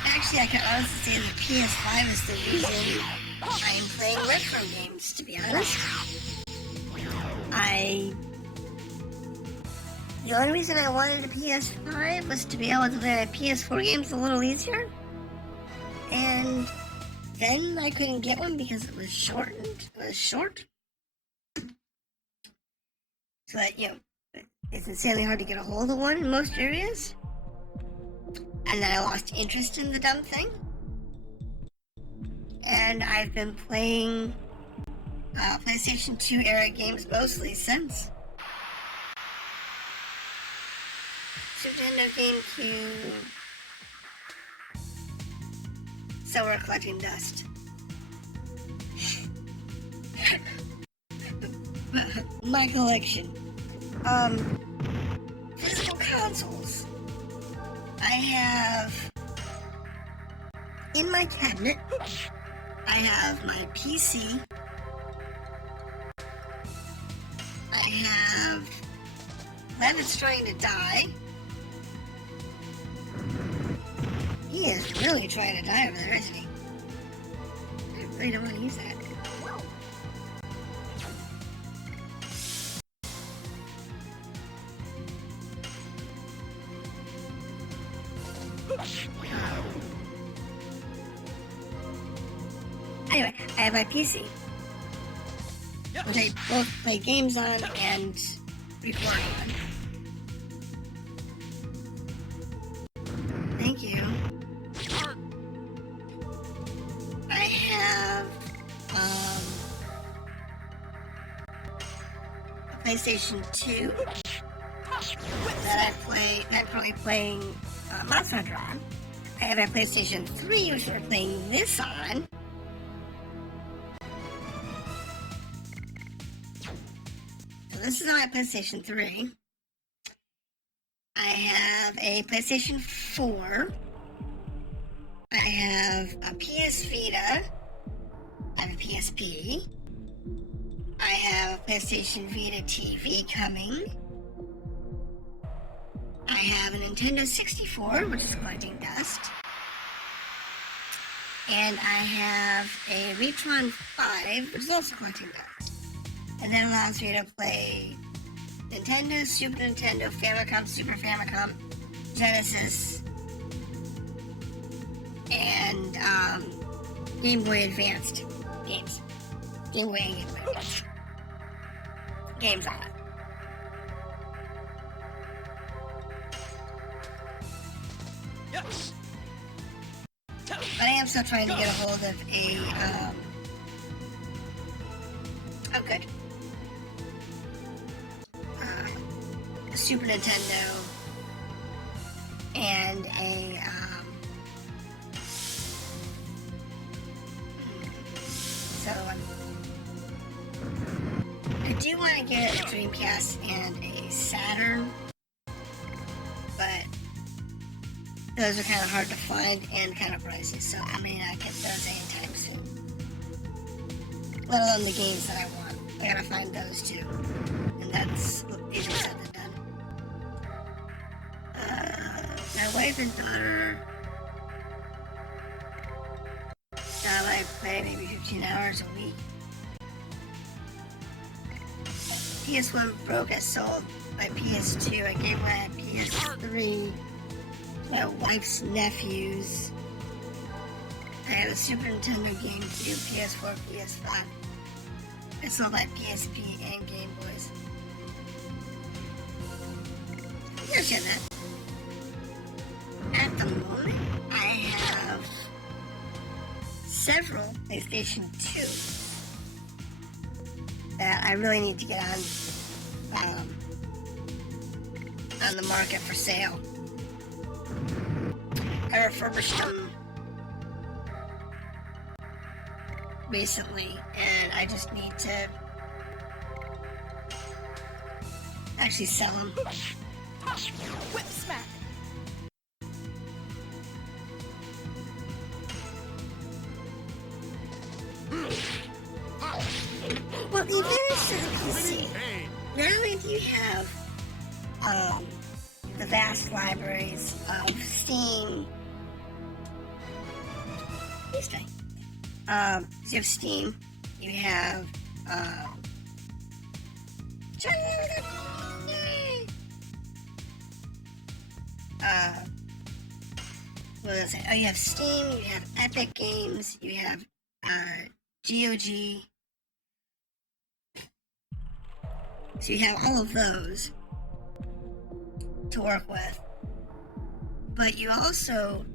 Actually, I can honestly say the PS5 is the reason I'm playing retro games, to be honest. The only reason I wanted a PS5 was to be able to play my PS4 games a little easier. And then I couldn't get one because it was shortened. It was short. So that, it's insanely hard to get a hold of one in most areas. And then I lost interest in the dumb thing. And I've been playing PlayStation 2 era games mostly since. Super Nintendo, GameCube. So we're collecting dust. My collection. Physical consoles. I have in my cabinet, I have my PC. I have Levin's trying to die. He is really trying to die over there, isn't he? I really don't want to use that. Anyway, I have my PC, which I both play games on and record on. Thank you. I have a PlayStation 2 that I'm currently playing Monster Hunter on. I have a PlayStation 3, which we're playing this on. So this is on my PlayStation 3. I have a PlayStation 4. I have a PS Vita. I have a PSP. I have a PlayStation Vita TV coming. I have a Nintendo 64, which is collecting dust. And I have a Retron 5, which is also collecting dust. And that allows me to play Nintendo, Super Nintendo, Famicom, Super Famicom, Genesis, and Game Boy Advanced games. Game Boy and Game Boy Advanced games on it. Yes. But I am still trying to get a hold of a Super Nintendo and a I do want to get a Dreamcast and a Saturn, but those are kind of hard to find and kind of pricey, so I may not get those anytime soon. Let alone the games that I want. I gotta find those too. And that's easier said than done. My wife and daughter I play maybe 15 hours a week. PS1 broke, I sold my PS2, I gave my PS3 to my wife's nephews. I have a Super Nintendo, GameCube, PS4, PS5. I sold my PSP and Game Boys. You understand that? At the moment, I have several PlayStation 2 that I really need to get on the market for sale. I refurbished them recently, and I just need to actually sell them. Whip smack. Well, in fairness to the PC, not only do you have the vast libraries of Steam, so you have Steam, you have what did I say? Oh, you have Steam, you have Epic Games, you have GOG. So you have all of those to work with, but you also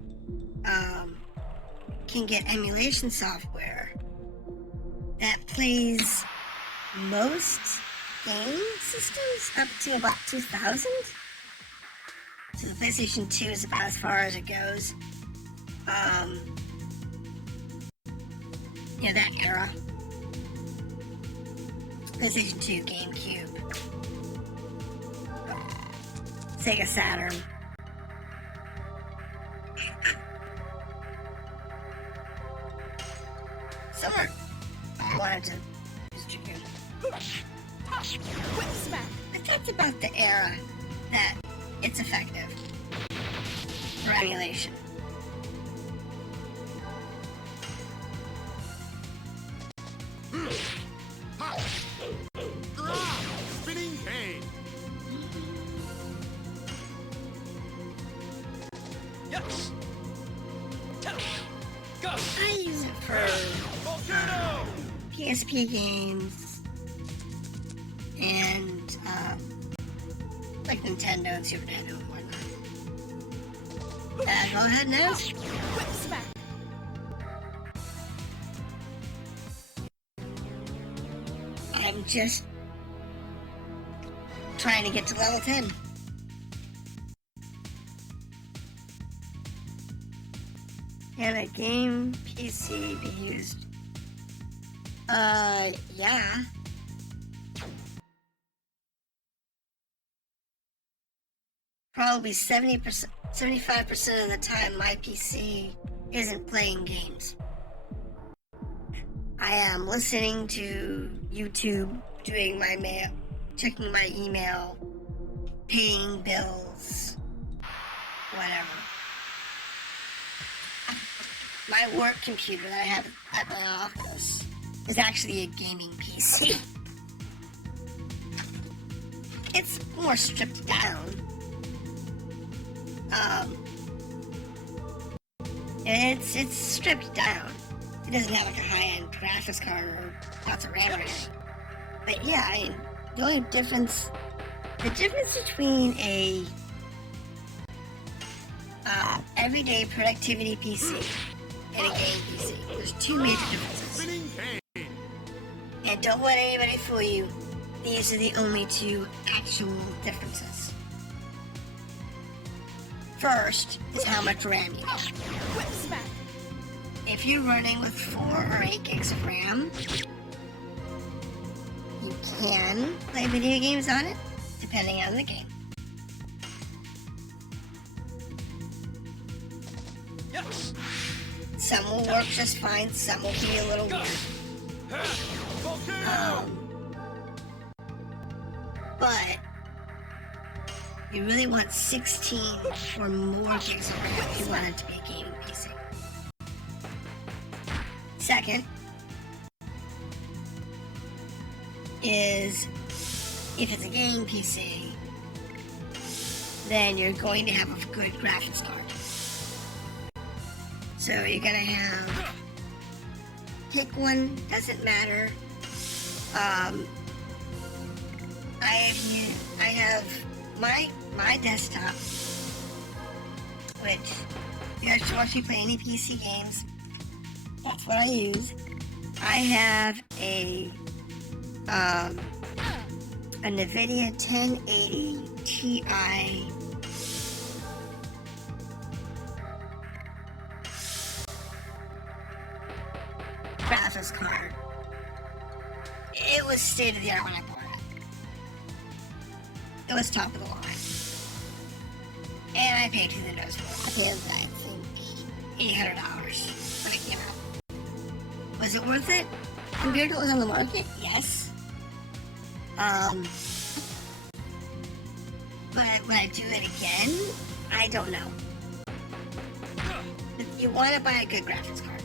can get emulation software that plays most game systems up to about 2000. So the PlayStation 2 is about as far as it goes. That era. PlayStation 2, GameCube, Sega Saturn, wanted to use Dragoon. Whip smack. But that's about the era that it's effective for emulation. Spinning cane. Yes. Go. I use it for Volcano. PSP games and like Nintendo and Super Nintendo and whatnot. Go ahead now. Whip smack. I'm just trying to get to level 10. Can a game PC be used? Yeah. Probably 70%, 75% of the time my PC isn't playing games. I am listening to YouTube, doing my mail, checking my email, paying bills, whatever. My work computer that I have at my office is actually a gaming PC. It's more stripped down. It's stripped down. It doesn't have like a high-end graphics card or lots of RAM or anything. But yeah, I mean, the difference between a everyday productivity PC and a game PC, there's two major differences. And don't let anybody fool you, these are the only two actual differences. First is how much RAM you have. Whip smack. If you're running with 4 or 8 gigs of RAM, you can play video games on it, depending on the game. Yes. Some will work just fine, some will be a little weird. Volcano. But you really want 16 or more gigs of RAM if you want it to be a gaming PC. Second is if it's a gaming PC, then you're going to have a good graphics card. So you're gonna have, pick one, doesn't matter. I have my desktop, which you guys should watch me play any PC games. That's what I use. I have a NVIDIA 1080 Ti graphics card. It was state of the art when I bought it. It was top of the line. And I paid through the nose for it. I paid, I think, $800 when it came out. Was it worth it? Compared to what was on the market? Yes. But would I do it again? I don't know. If you want to buy a good graphics card.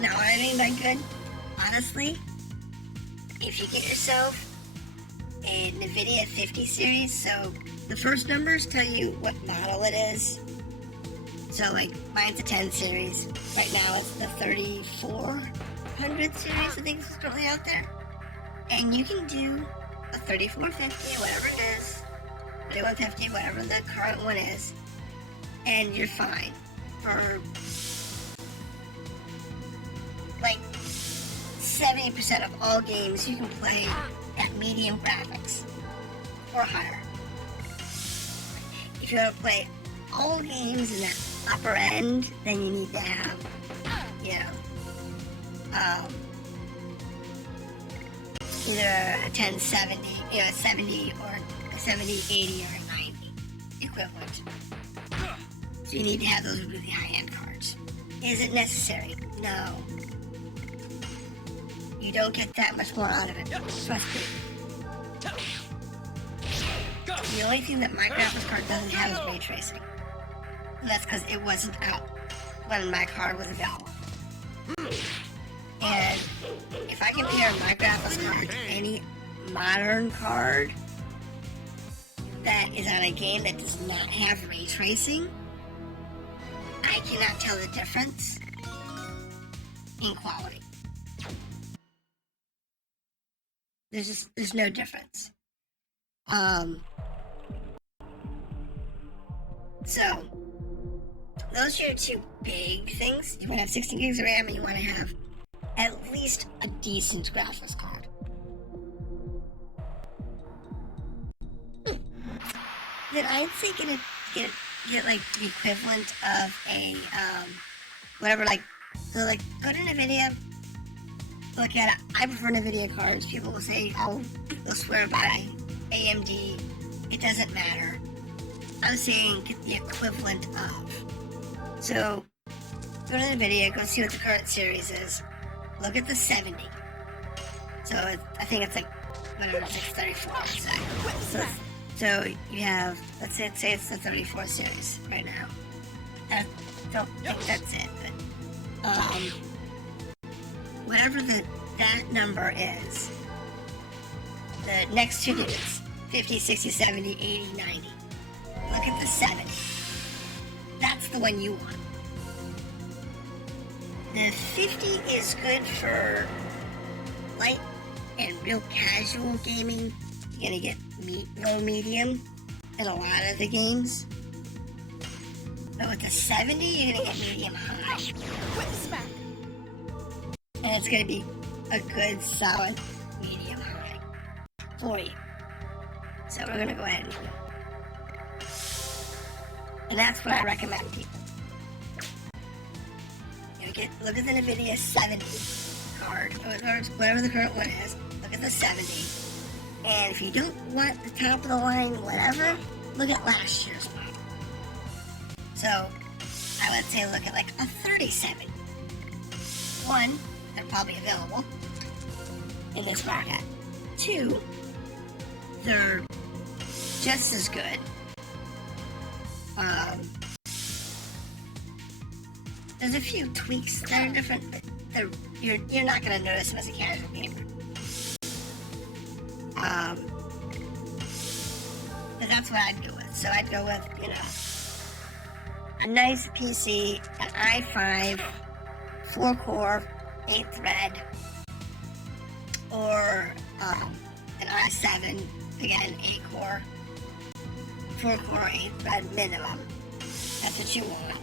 Now, what I mean by good, honestly, if you get yourself a NVIDIA 50 series, so the first numbers tell you what model it is. So, like, mine's a 10 series. Right now, it's the 3400 series, I think is currently out there. And you can do a 3450, whatever it is, 3150, whatever the current one is, and you're fine. For, like, 70% of all games you can play at medium graphics or higher. If you want to play all games in that upper end, then you need to have, you know, either a 1070, you know, a 70 or a 7080 or a 90 equivalent. So you need to have those really high-end cards. Is it necessary? No. you don't get that much more out of it. Trust me. The only thing that my graphics card doesn't have is ray tracing. And that's because it wasn't out when my card was available. And if I compare my graphics card to any modern card that is on a game that does not have ray tracing, I cannot tell the difference in quality. There's no difference. So those are your two big things. You want to have 16 gigs of RAM and you want to have at least a decent graphics card. Then I'd say get like the equivalent of a whatever, like, so like go to NVIDIA, look at it. I prefer NVIDIA cards. People will say, oh, they'll swear by AMD. It doesn't matter. I was saying get the equivalent of. So go to NVIDIA, go see what the current series is. Look at the 70. So I think it's like whatever, 634. So you have, let's say it's the 34 series right now. I don't think that's it, but whatever that number is, the next two digits, 50, 60, 70, 80, 90. Look at the 70. That's the one you want. The 50 is good for light and real casual gaming. You're gonna get low medium in a lot of the games. But with the 70, you're gonna get medium high. Whip smack. And it's gonna be a good solid medium high for you. So we're gonna go ahead and do it. And that's what I recommend people. Look at the NVIDIA 70 card, or whatever the current one is. Look at the 70. And if you don't want the top of the line, whatever, look at last year's model. So I would say look at like a 37. One, they're probably available in this market. Two, they're just as good. There's a few tweaks that are different, but you're not going to notice them as a casual gamer. But that's what I'd go with. So I'd go with, a nice PC, an i5, 4-core, 8-thread, or an i7, again, 8-core, 4-core, 8-thread minimum. That's what you want.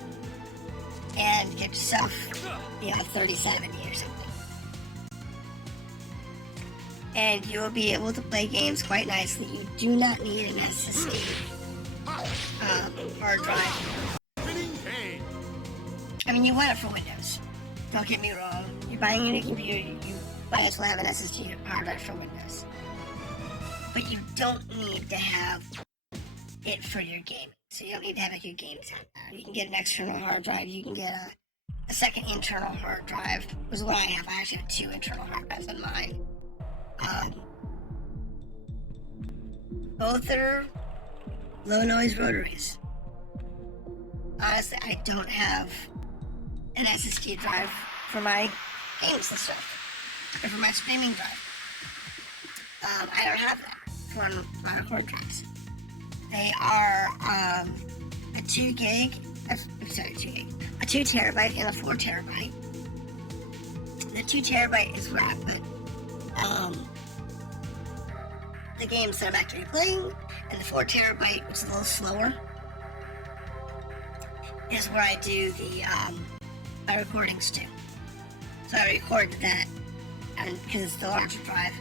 And get yourself, 3070 or something. And you will be able to play games quite nicely. You do not need an SSD hard drive. I mean, you want it for Windows. Don't get me wrong. You're buying a new computer, you might as well have an SSD hard drive for Windows. But you don't need to have it for your gaming. So you don't need to have your games out there. You can get an external hard drive. You can get a second internal hard drive. Which is what I have. I actually have 2 internal hard drives on mine. Both are low noise rotaries. Honestly, I don't have an SSD drive for my games and stuff, or for my streaming drive. I don't have that for my hard drives. They are a 2 terabyte and a 4 terabyte. The 2 terabyte is rapid. The games that I'm actually playing, and the 4 terabyte, which is a little slower, is where I do my recordings too. So I record that, and because it's the larger drive,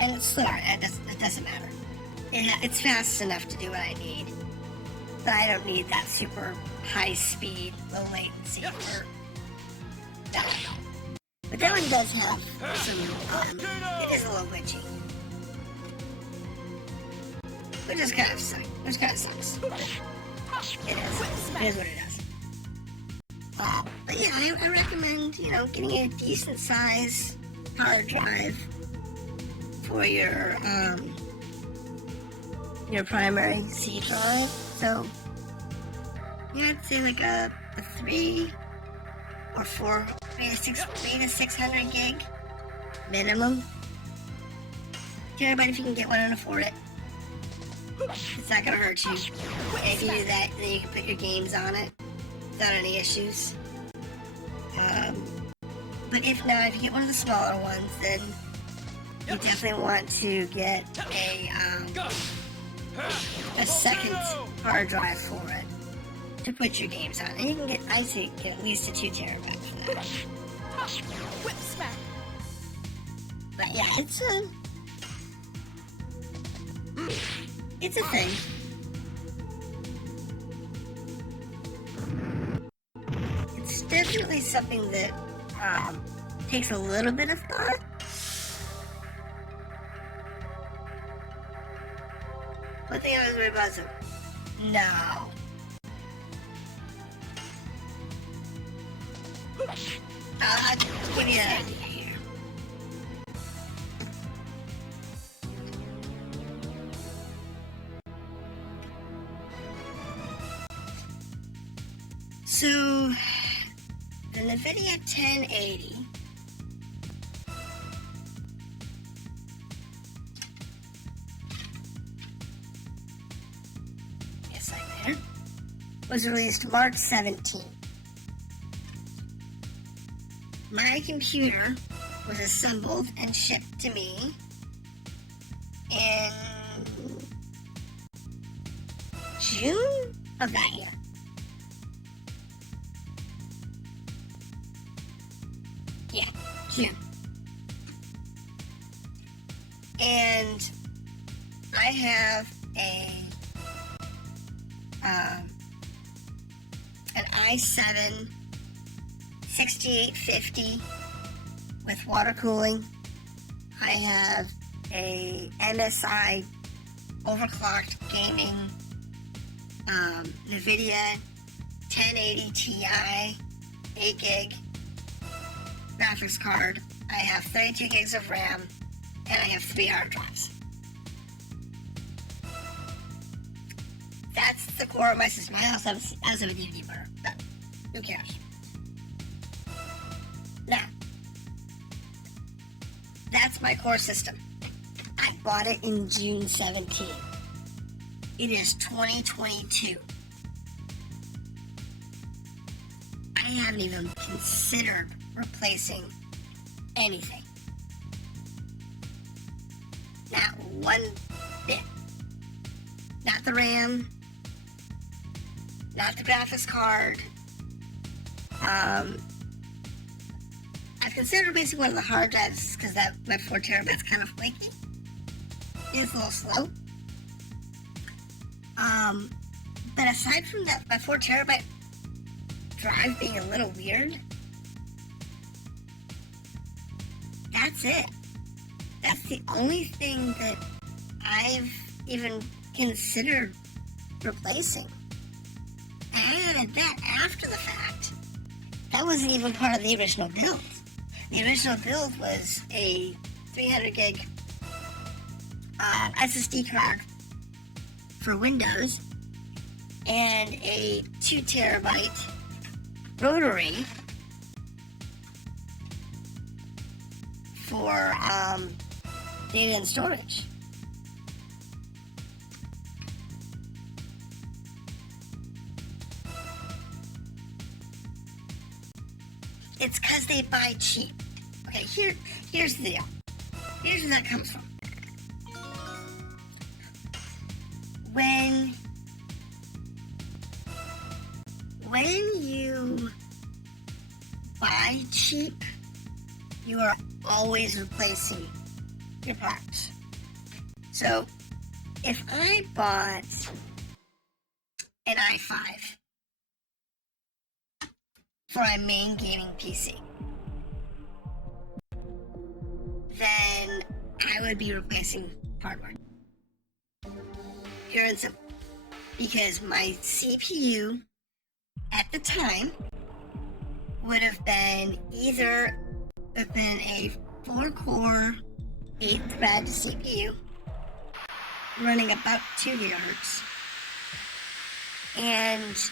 and it's slower, and it doesn't matter. It's fast enough to do what I need, but I don't need that super high speed, low latency for that. But that one does have some, it is a little glitchy. Which is kind of sucks. It is what it does. But yeah, I recommend, getting a decent size hard drive for your primary C drive. So yeah, I'd say like a 3 or 4, maybe 3 to 600 gig minimum. Terabyte if you can get one and afford it. It's not gonna hurt you. And if you do that, then you can put your games on it without any issues. But if not, if you get one of the smaller ones, then you definitely want to get a second hard drive for it to put your games on. And you can get, I say, get at least a 2 terabyte for that. Whip smack. But yeah, it's a thing. It's definitely something that takes a little bit of thought. One thing I was worried about is no. I'll give you an idea here. So, the NVIDIA 1080 yes, I'm there, was released March 17th. My computer was assembled and shipped to me in June of that year. Yeah, June. And I have an i7 6850 with water cooling. I have a MSI overclocked gaming NVIDIA 1080 Ti 8 gig graphics card. I have 32 gigs of RAM, and I have 3 hard drives. That's the core of my system. I also have a DVD player, but who cares? Now, that's my core system. I bought it in June 17. It is 2022. I haven't even considered replacing anything. Not one bit. Not the RAM. Not the graphics card. I've considered replacing one of the hard drives because that my 4 terabytes kind of flaky. It's a little slow. But aside from that, my 4 terabyte drive being a little weird, that's it. That's the only thing that I've even considered replacing. And I added that after the fact. That wasn't even part of the original build. The original build was a 300 gig SSD card for Windows and a 2 terabyte rotary for data and storage. It's because they buy cheap. Okay, here's the deal. Here's where that comes from. When you buy cheap, you are always replacing your parts. So, if I bought an i5 for my main gaming PC, then I would be replacing hardware. Pure and simple. Because my CPU at the time would have been either a 4-core, 8-thread CPU, running about 2 gigahertz. And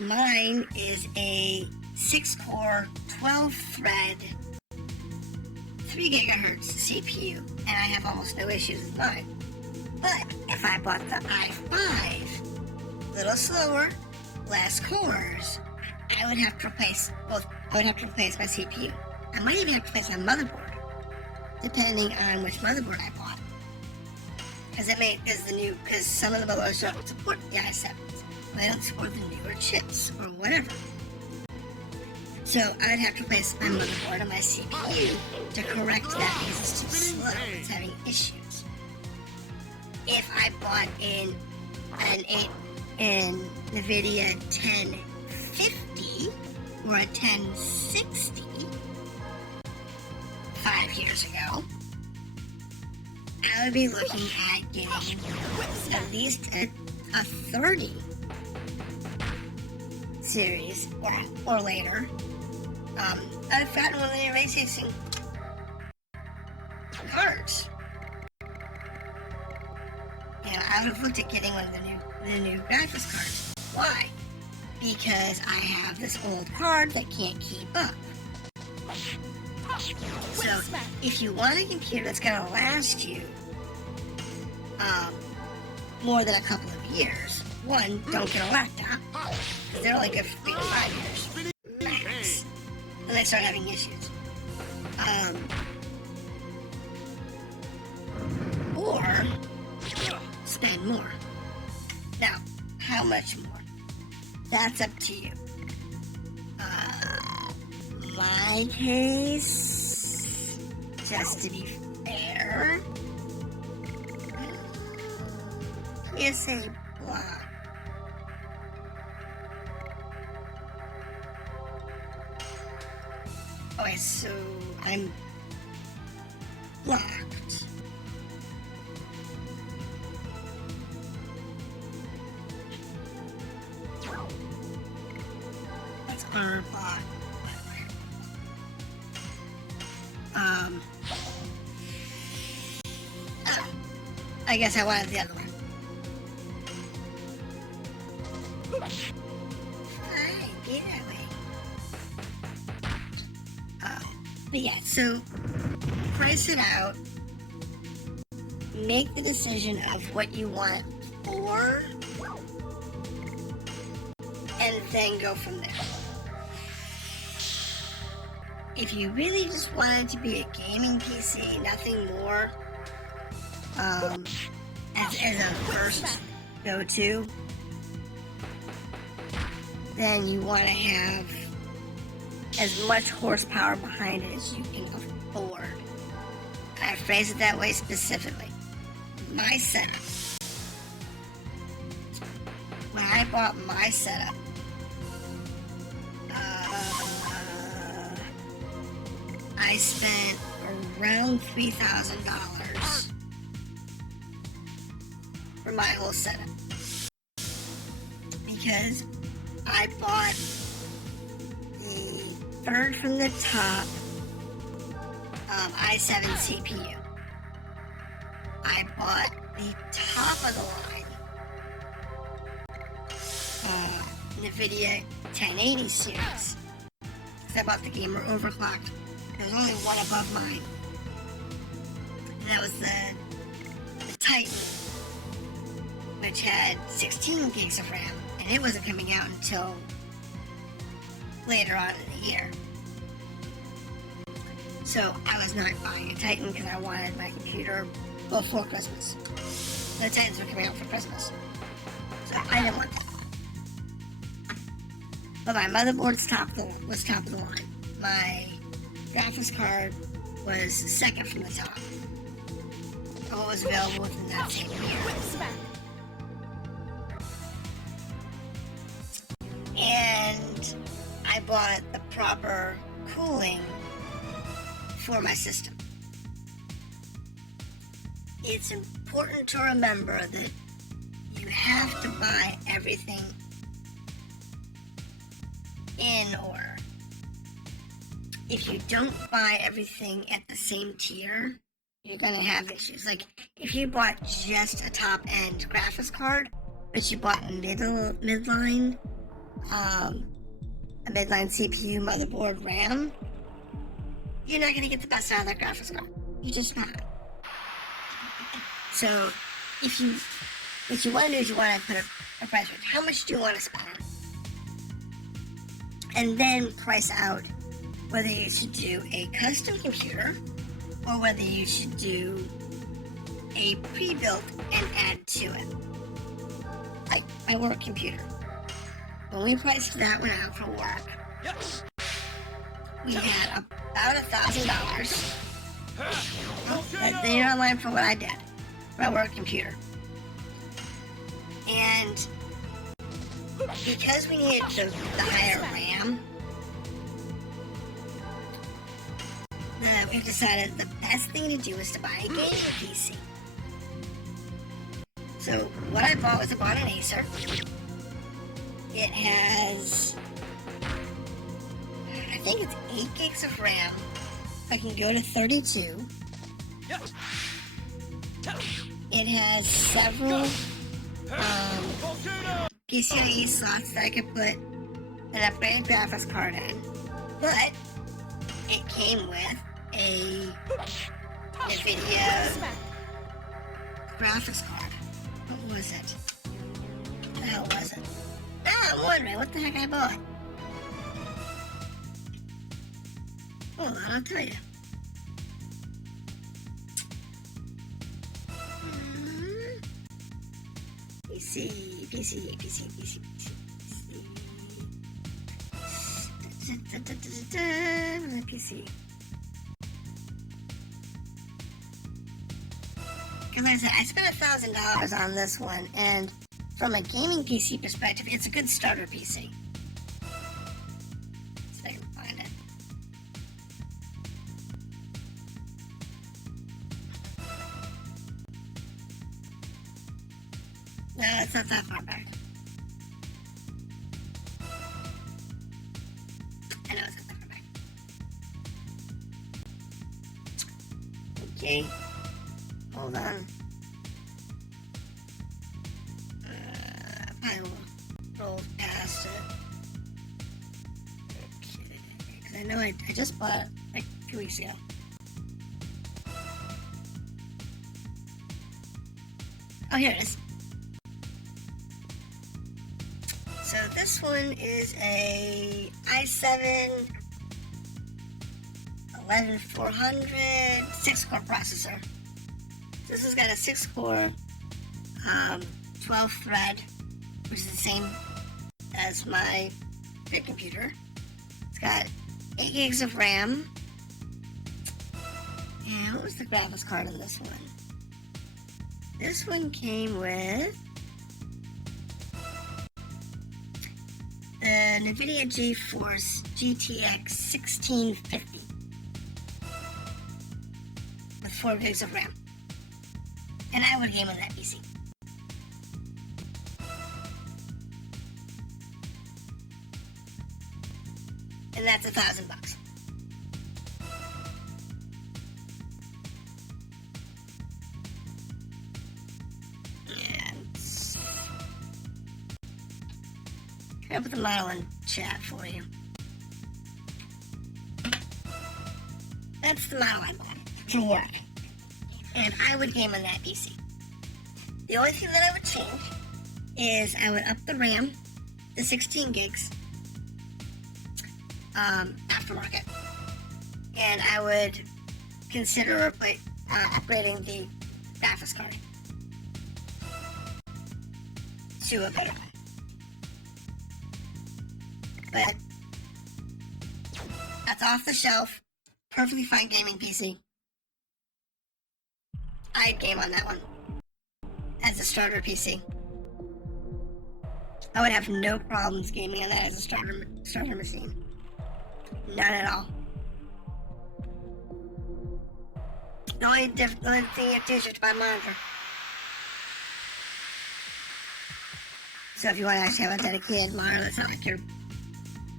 mine is a 6-core, 12-thread, 3 gigahertz CPU, and I have almost no issues with mine. But if I bought the i5, a little slower, less cores, I would have to replace both. I would have to replace my CPU. I might even have to replace my motherboard, depending on which motherboard I bought. Because some of the motherboards don't support the i7s. They don't support the newer chips or whatever. So I would have to replace my motherboard and my CPU to correct that because it's too slow. It's having issues. If I bought in NVIDIA 1050 or a 1060 5 years ago, I would be looking at getting at least a 30 series or later. I've gotten one of the ray tracing cards. I would have looked at getting one of the new graphics cards. Why? Because I have this old card that can't keep up. So, if you want a computer that's going to last you more than a couple of years, one, don't get a laptop, because they're only good for 3 to 5 years, max, and they start having issues. Or spend more. Now, how much more? That's up to you. My case, just to be fair, PSA block. Okay, so I'm blocked. That's our block. I guess I wanted the other one. Alright, be that way. But yeah, so price it out. Make the decision of what you want for, and then go from there. If you really just wanted to be a gaming PC, nothing more, as a first go-to, then you want to have as much horsepower behind it as you can afford. I phrase it that way specifically. My setup. When I bought my setup, I spent around $3,000 for my whole setup, because I bought the third from the top i7 CPU. I bought the top of the line NVIDIA 1080 series, because I bought the gamer overclocked. There's only one above mine, and that was the Titan, which had 16 gigs of RAM, and it wasn't coming out until later on in the year. So I was not buying a Titan because I wanted my computer before Christmas. The Titans were coming out for Christmas, so I didn't want that. But my motherboard was top of the line. My graphics card was second from the top. What was available within that same year. And I bought the proper cooling for my system. It's important to remember that you have to buy everything in order. if you don't buy everything at the same tier, you're gonna have issues. Like, if you bought just a top-end graphics card, but you bought a midline CPU, motherboard, RAM, you're not gonna get the best out of that graphics card. You're just not. So, what you want to do is you want to put a price range. How much do you want to spend? And then price out whether you should do a custom computer or whether you should do a pre-built and add to it. Like my work computer. When we priced that one out for work, Yes. we had about $1,000. Volcano. Then you're online for what I did. My work computer. And because we needed the higher RAM, we decided the best thing to do was to buy a gaming PC. So what I bought was I bought an Acer. It has, I think it's 8 gigs of RAM. I can go to 32. Yes. It has several Volcano. PCIe slots that I could put an upgraded graphics card in, but it came with a NVIDIA Smack. graphics card. What was it? What the hell was it? Now I'm wondering what the heck I bought. Hold on, I'll tell you. PC. PC. Because like I said, I spent $1,000 on this one, and from a gaming PC perspective, it's a good starter PC. See if I can find it. No, it's not that far back. I know it's not that far back. Okay. Hold on. I will roll past it. Okay. Because I know I just bought it like 2 weeks ago. Oh, here it is. So this one is a i7 11400 6-core processor. This has got a 6-core, 12-thread, which is the same as my big computer. It's got 8 gigs of RAM. And what was the graphics card on this one? This one came with the NVIDIA GeForce GTX 1650 with 4 gigs of RAM. And I would game on that PC. And that's $1,000. I'll put the model in chat for you. That's the model I bought for work. And I would game on that PC. The only thing that I would change is I would up the RAM, the 16 gigs, aftermarket. And I would consider upgrading the graphics card to a better one. But that's off the shelf, perfectly fine gaming PC. I'd game on that one as a starter PC. I would have no problems gaming on that as a starter machine. None at all. The only thing you have to do is just buy a monitor. So if you want to actually have a dedicated monitor that's not like your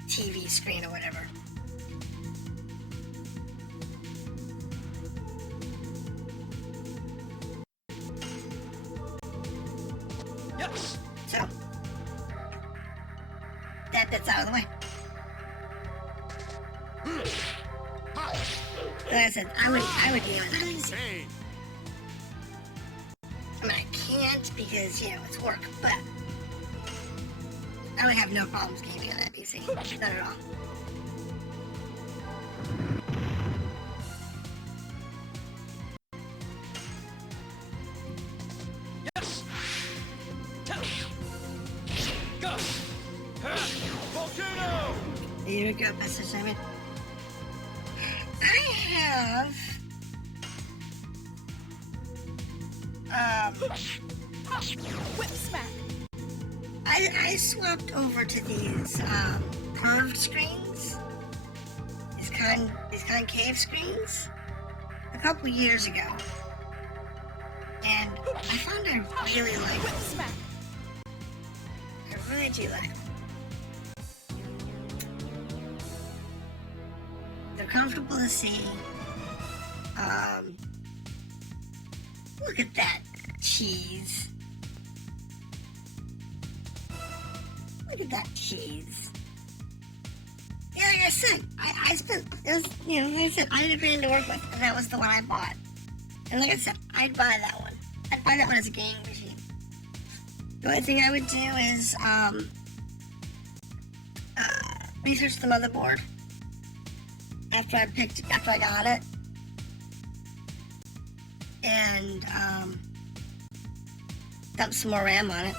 TV screen or whatever. Yes. So, that bit's out of the way. Like I said, I would game it that easy. Hey. I mean, I can't because, you know, it's work, but I would have no problems gaming on that PC. Not at all. Yes. Go. Volcano. Here we go, Mr. Simon. I have Whip smack. I swapped over to these curved screens, these concave screens, a couple years ago, and I found I really like Whip them. smack. I really do like them. They're comfortable to see. Look at that cheese. Look at that cheese. Yeah, like I said, I spent, it was, you know, like I said, I had a grand to work with, and that was the one I bought. And like I said, I'd buy that one. I'd buy that one as a gaming machine. The only thing I would do is, research the motherboard after I got it. And, dump some more RAM on it.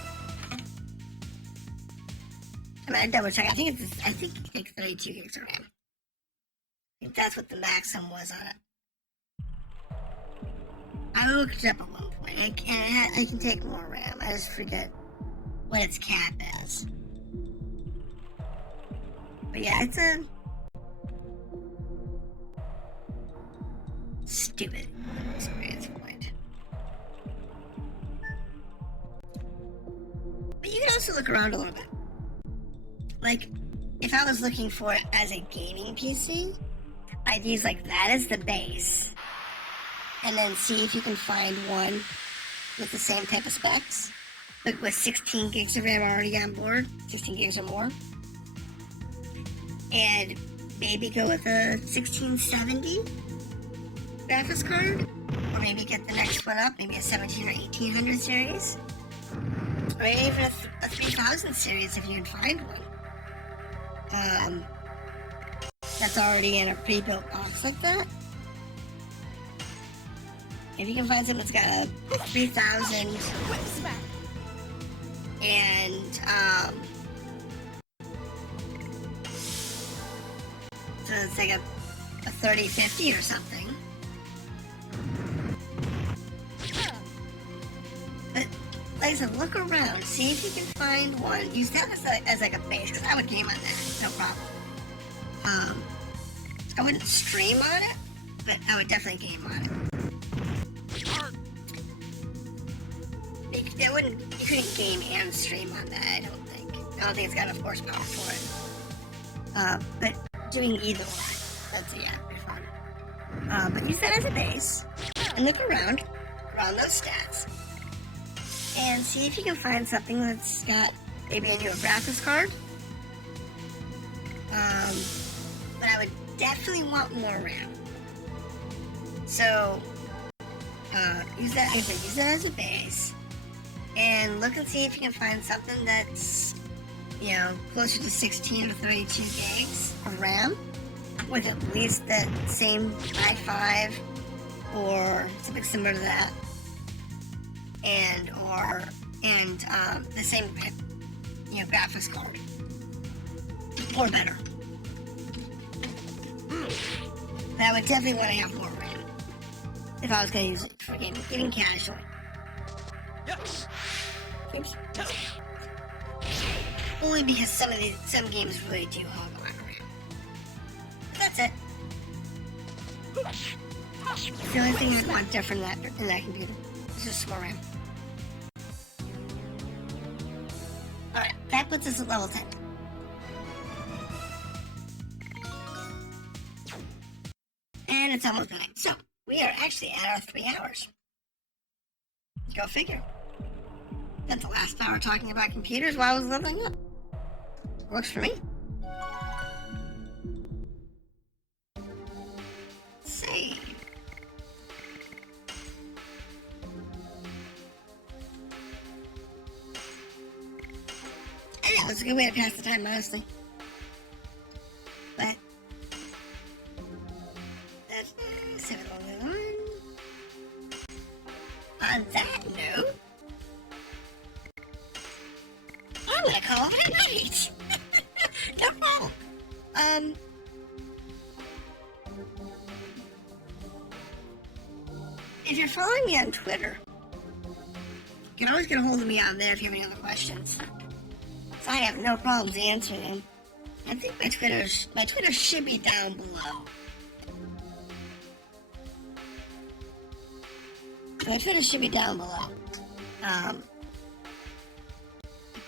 I mean, I double check. I think it takes 32 gigs of RAM. I think that's what the maximum was on it. I looked it up at one point. I can take more RAM. I just forget what its cap is. But yeah, it's a stupid experience point. But you can also look around a little bit. Like, if I was looking for it as a gaming PC, I'd use like that as the base. And then see if you can find one with the same type of specs, but with 16 gigs of RAM already on board, 16 gigs or more. And maybe go with a 1670 graphics card, or maybe get the next one up, maybe a 17 or 1800 series, or even a 3000 series if you can find one. That's already in a pre-built box like that. If you can find something that's got a 3000 Whip smack. and so it's like a 3050 or something. But like I said, look around, see if you can find one. Use that as like a base, because I would game on that, no problem. I wouldn't stream on it, but I would definitely game on it. You couldn't game and stream on that, I don't think. I don't think it's got enough horsepower for it. But doing either one, that's, yeah, pretty fun. But use that as a base, and look around those stats, and see if you can find something that's got maybe a newer graphics card. But I would definitely want more RAM. So, use that as a base, and look and see if you can find something that's, you know, closer to 16 or 32 gigs of RAM, with at least the same i5 or something similar to that, and the same, you know, graphics card, or better. But I would definitely want to have more RAM if I was going to use it for gaming, even casually. Yes. Oops. Only because some games really do hog a lot of RAM. But that's it. It's the only thing I'd want different in that computer. It's just more RAM. Alright, that puts us at level 10. And it's almost night. So, we are actually at our 3 hours. Go figure. Spent the last hour talking about computers while I was leveling up. Works for me. Save. Yeah, it's a good way to pass the time, honestly. But that's 711. On that note, I'm gonna call it a night. No problem. If you're following me on Twitter, you can always get a hold of me on there if you have any other questions. So I have no problems answering them. I think my Twitter should be down below. My Twitter should be down below. I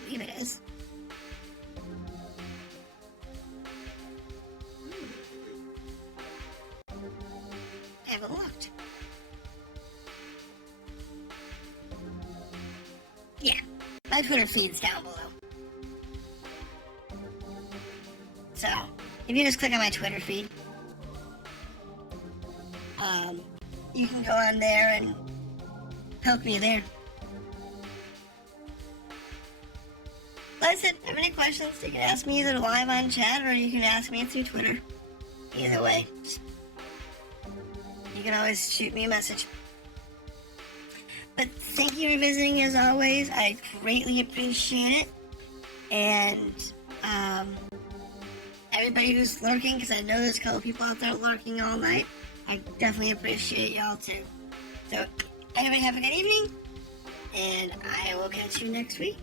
believe it is. I haven't looked. Yeah, my Twitter feed's down below. So, if you just click on my Twitter feed, you can go on there and help me there. Listen, if you have any questions, you can ask me either live on chat or you can ask me through Twitter. Either way, you can always shoot me a message. But thank you for visiting as always. I greatly appreciate it. And everybody who's lurking, because I know there's a couple people out there lurking all night, I definitely appreciate y'all too. So, everybody have a good evening, and I will catch you next week.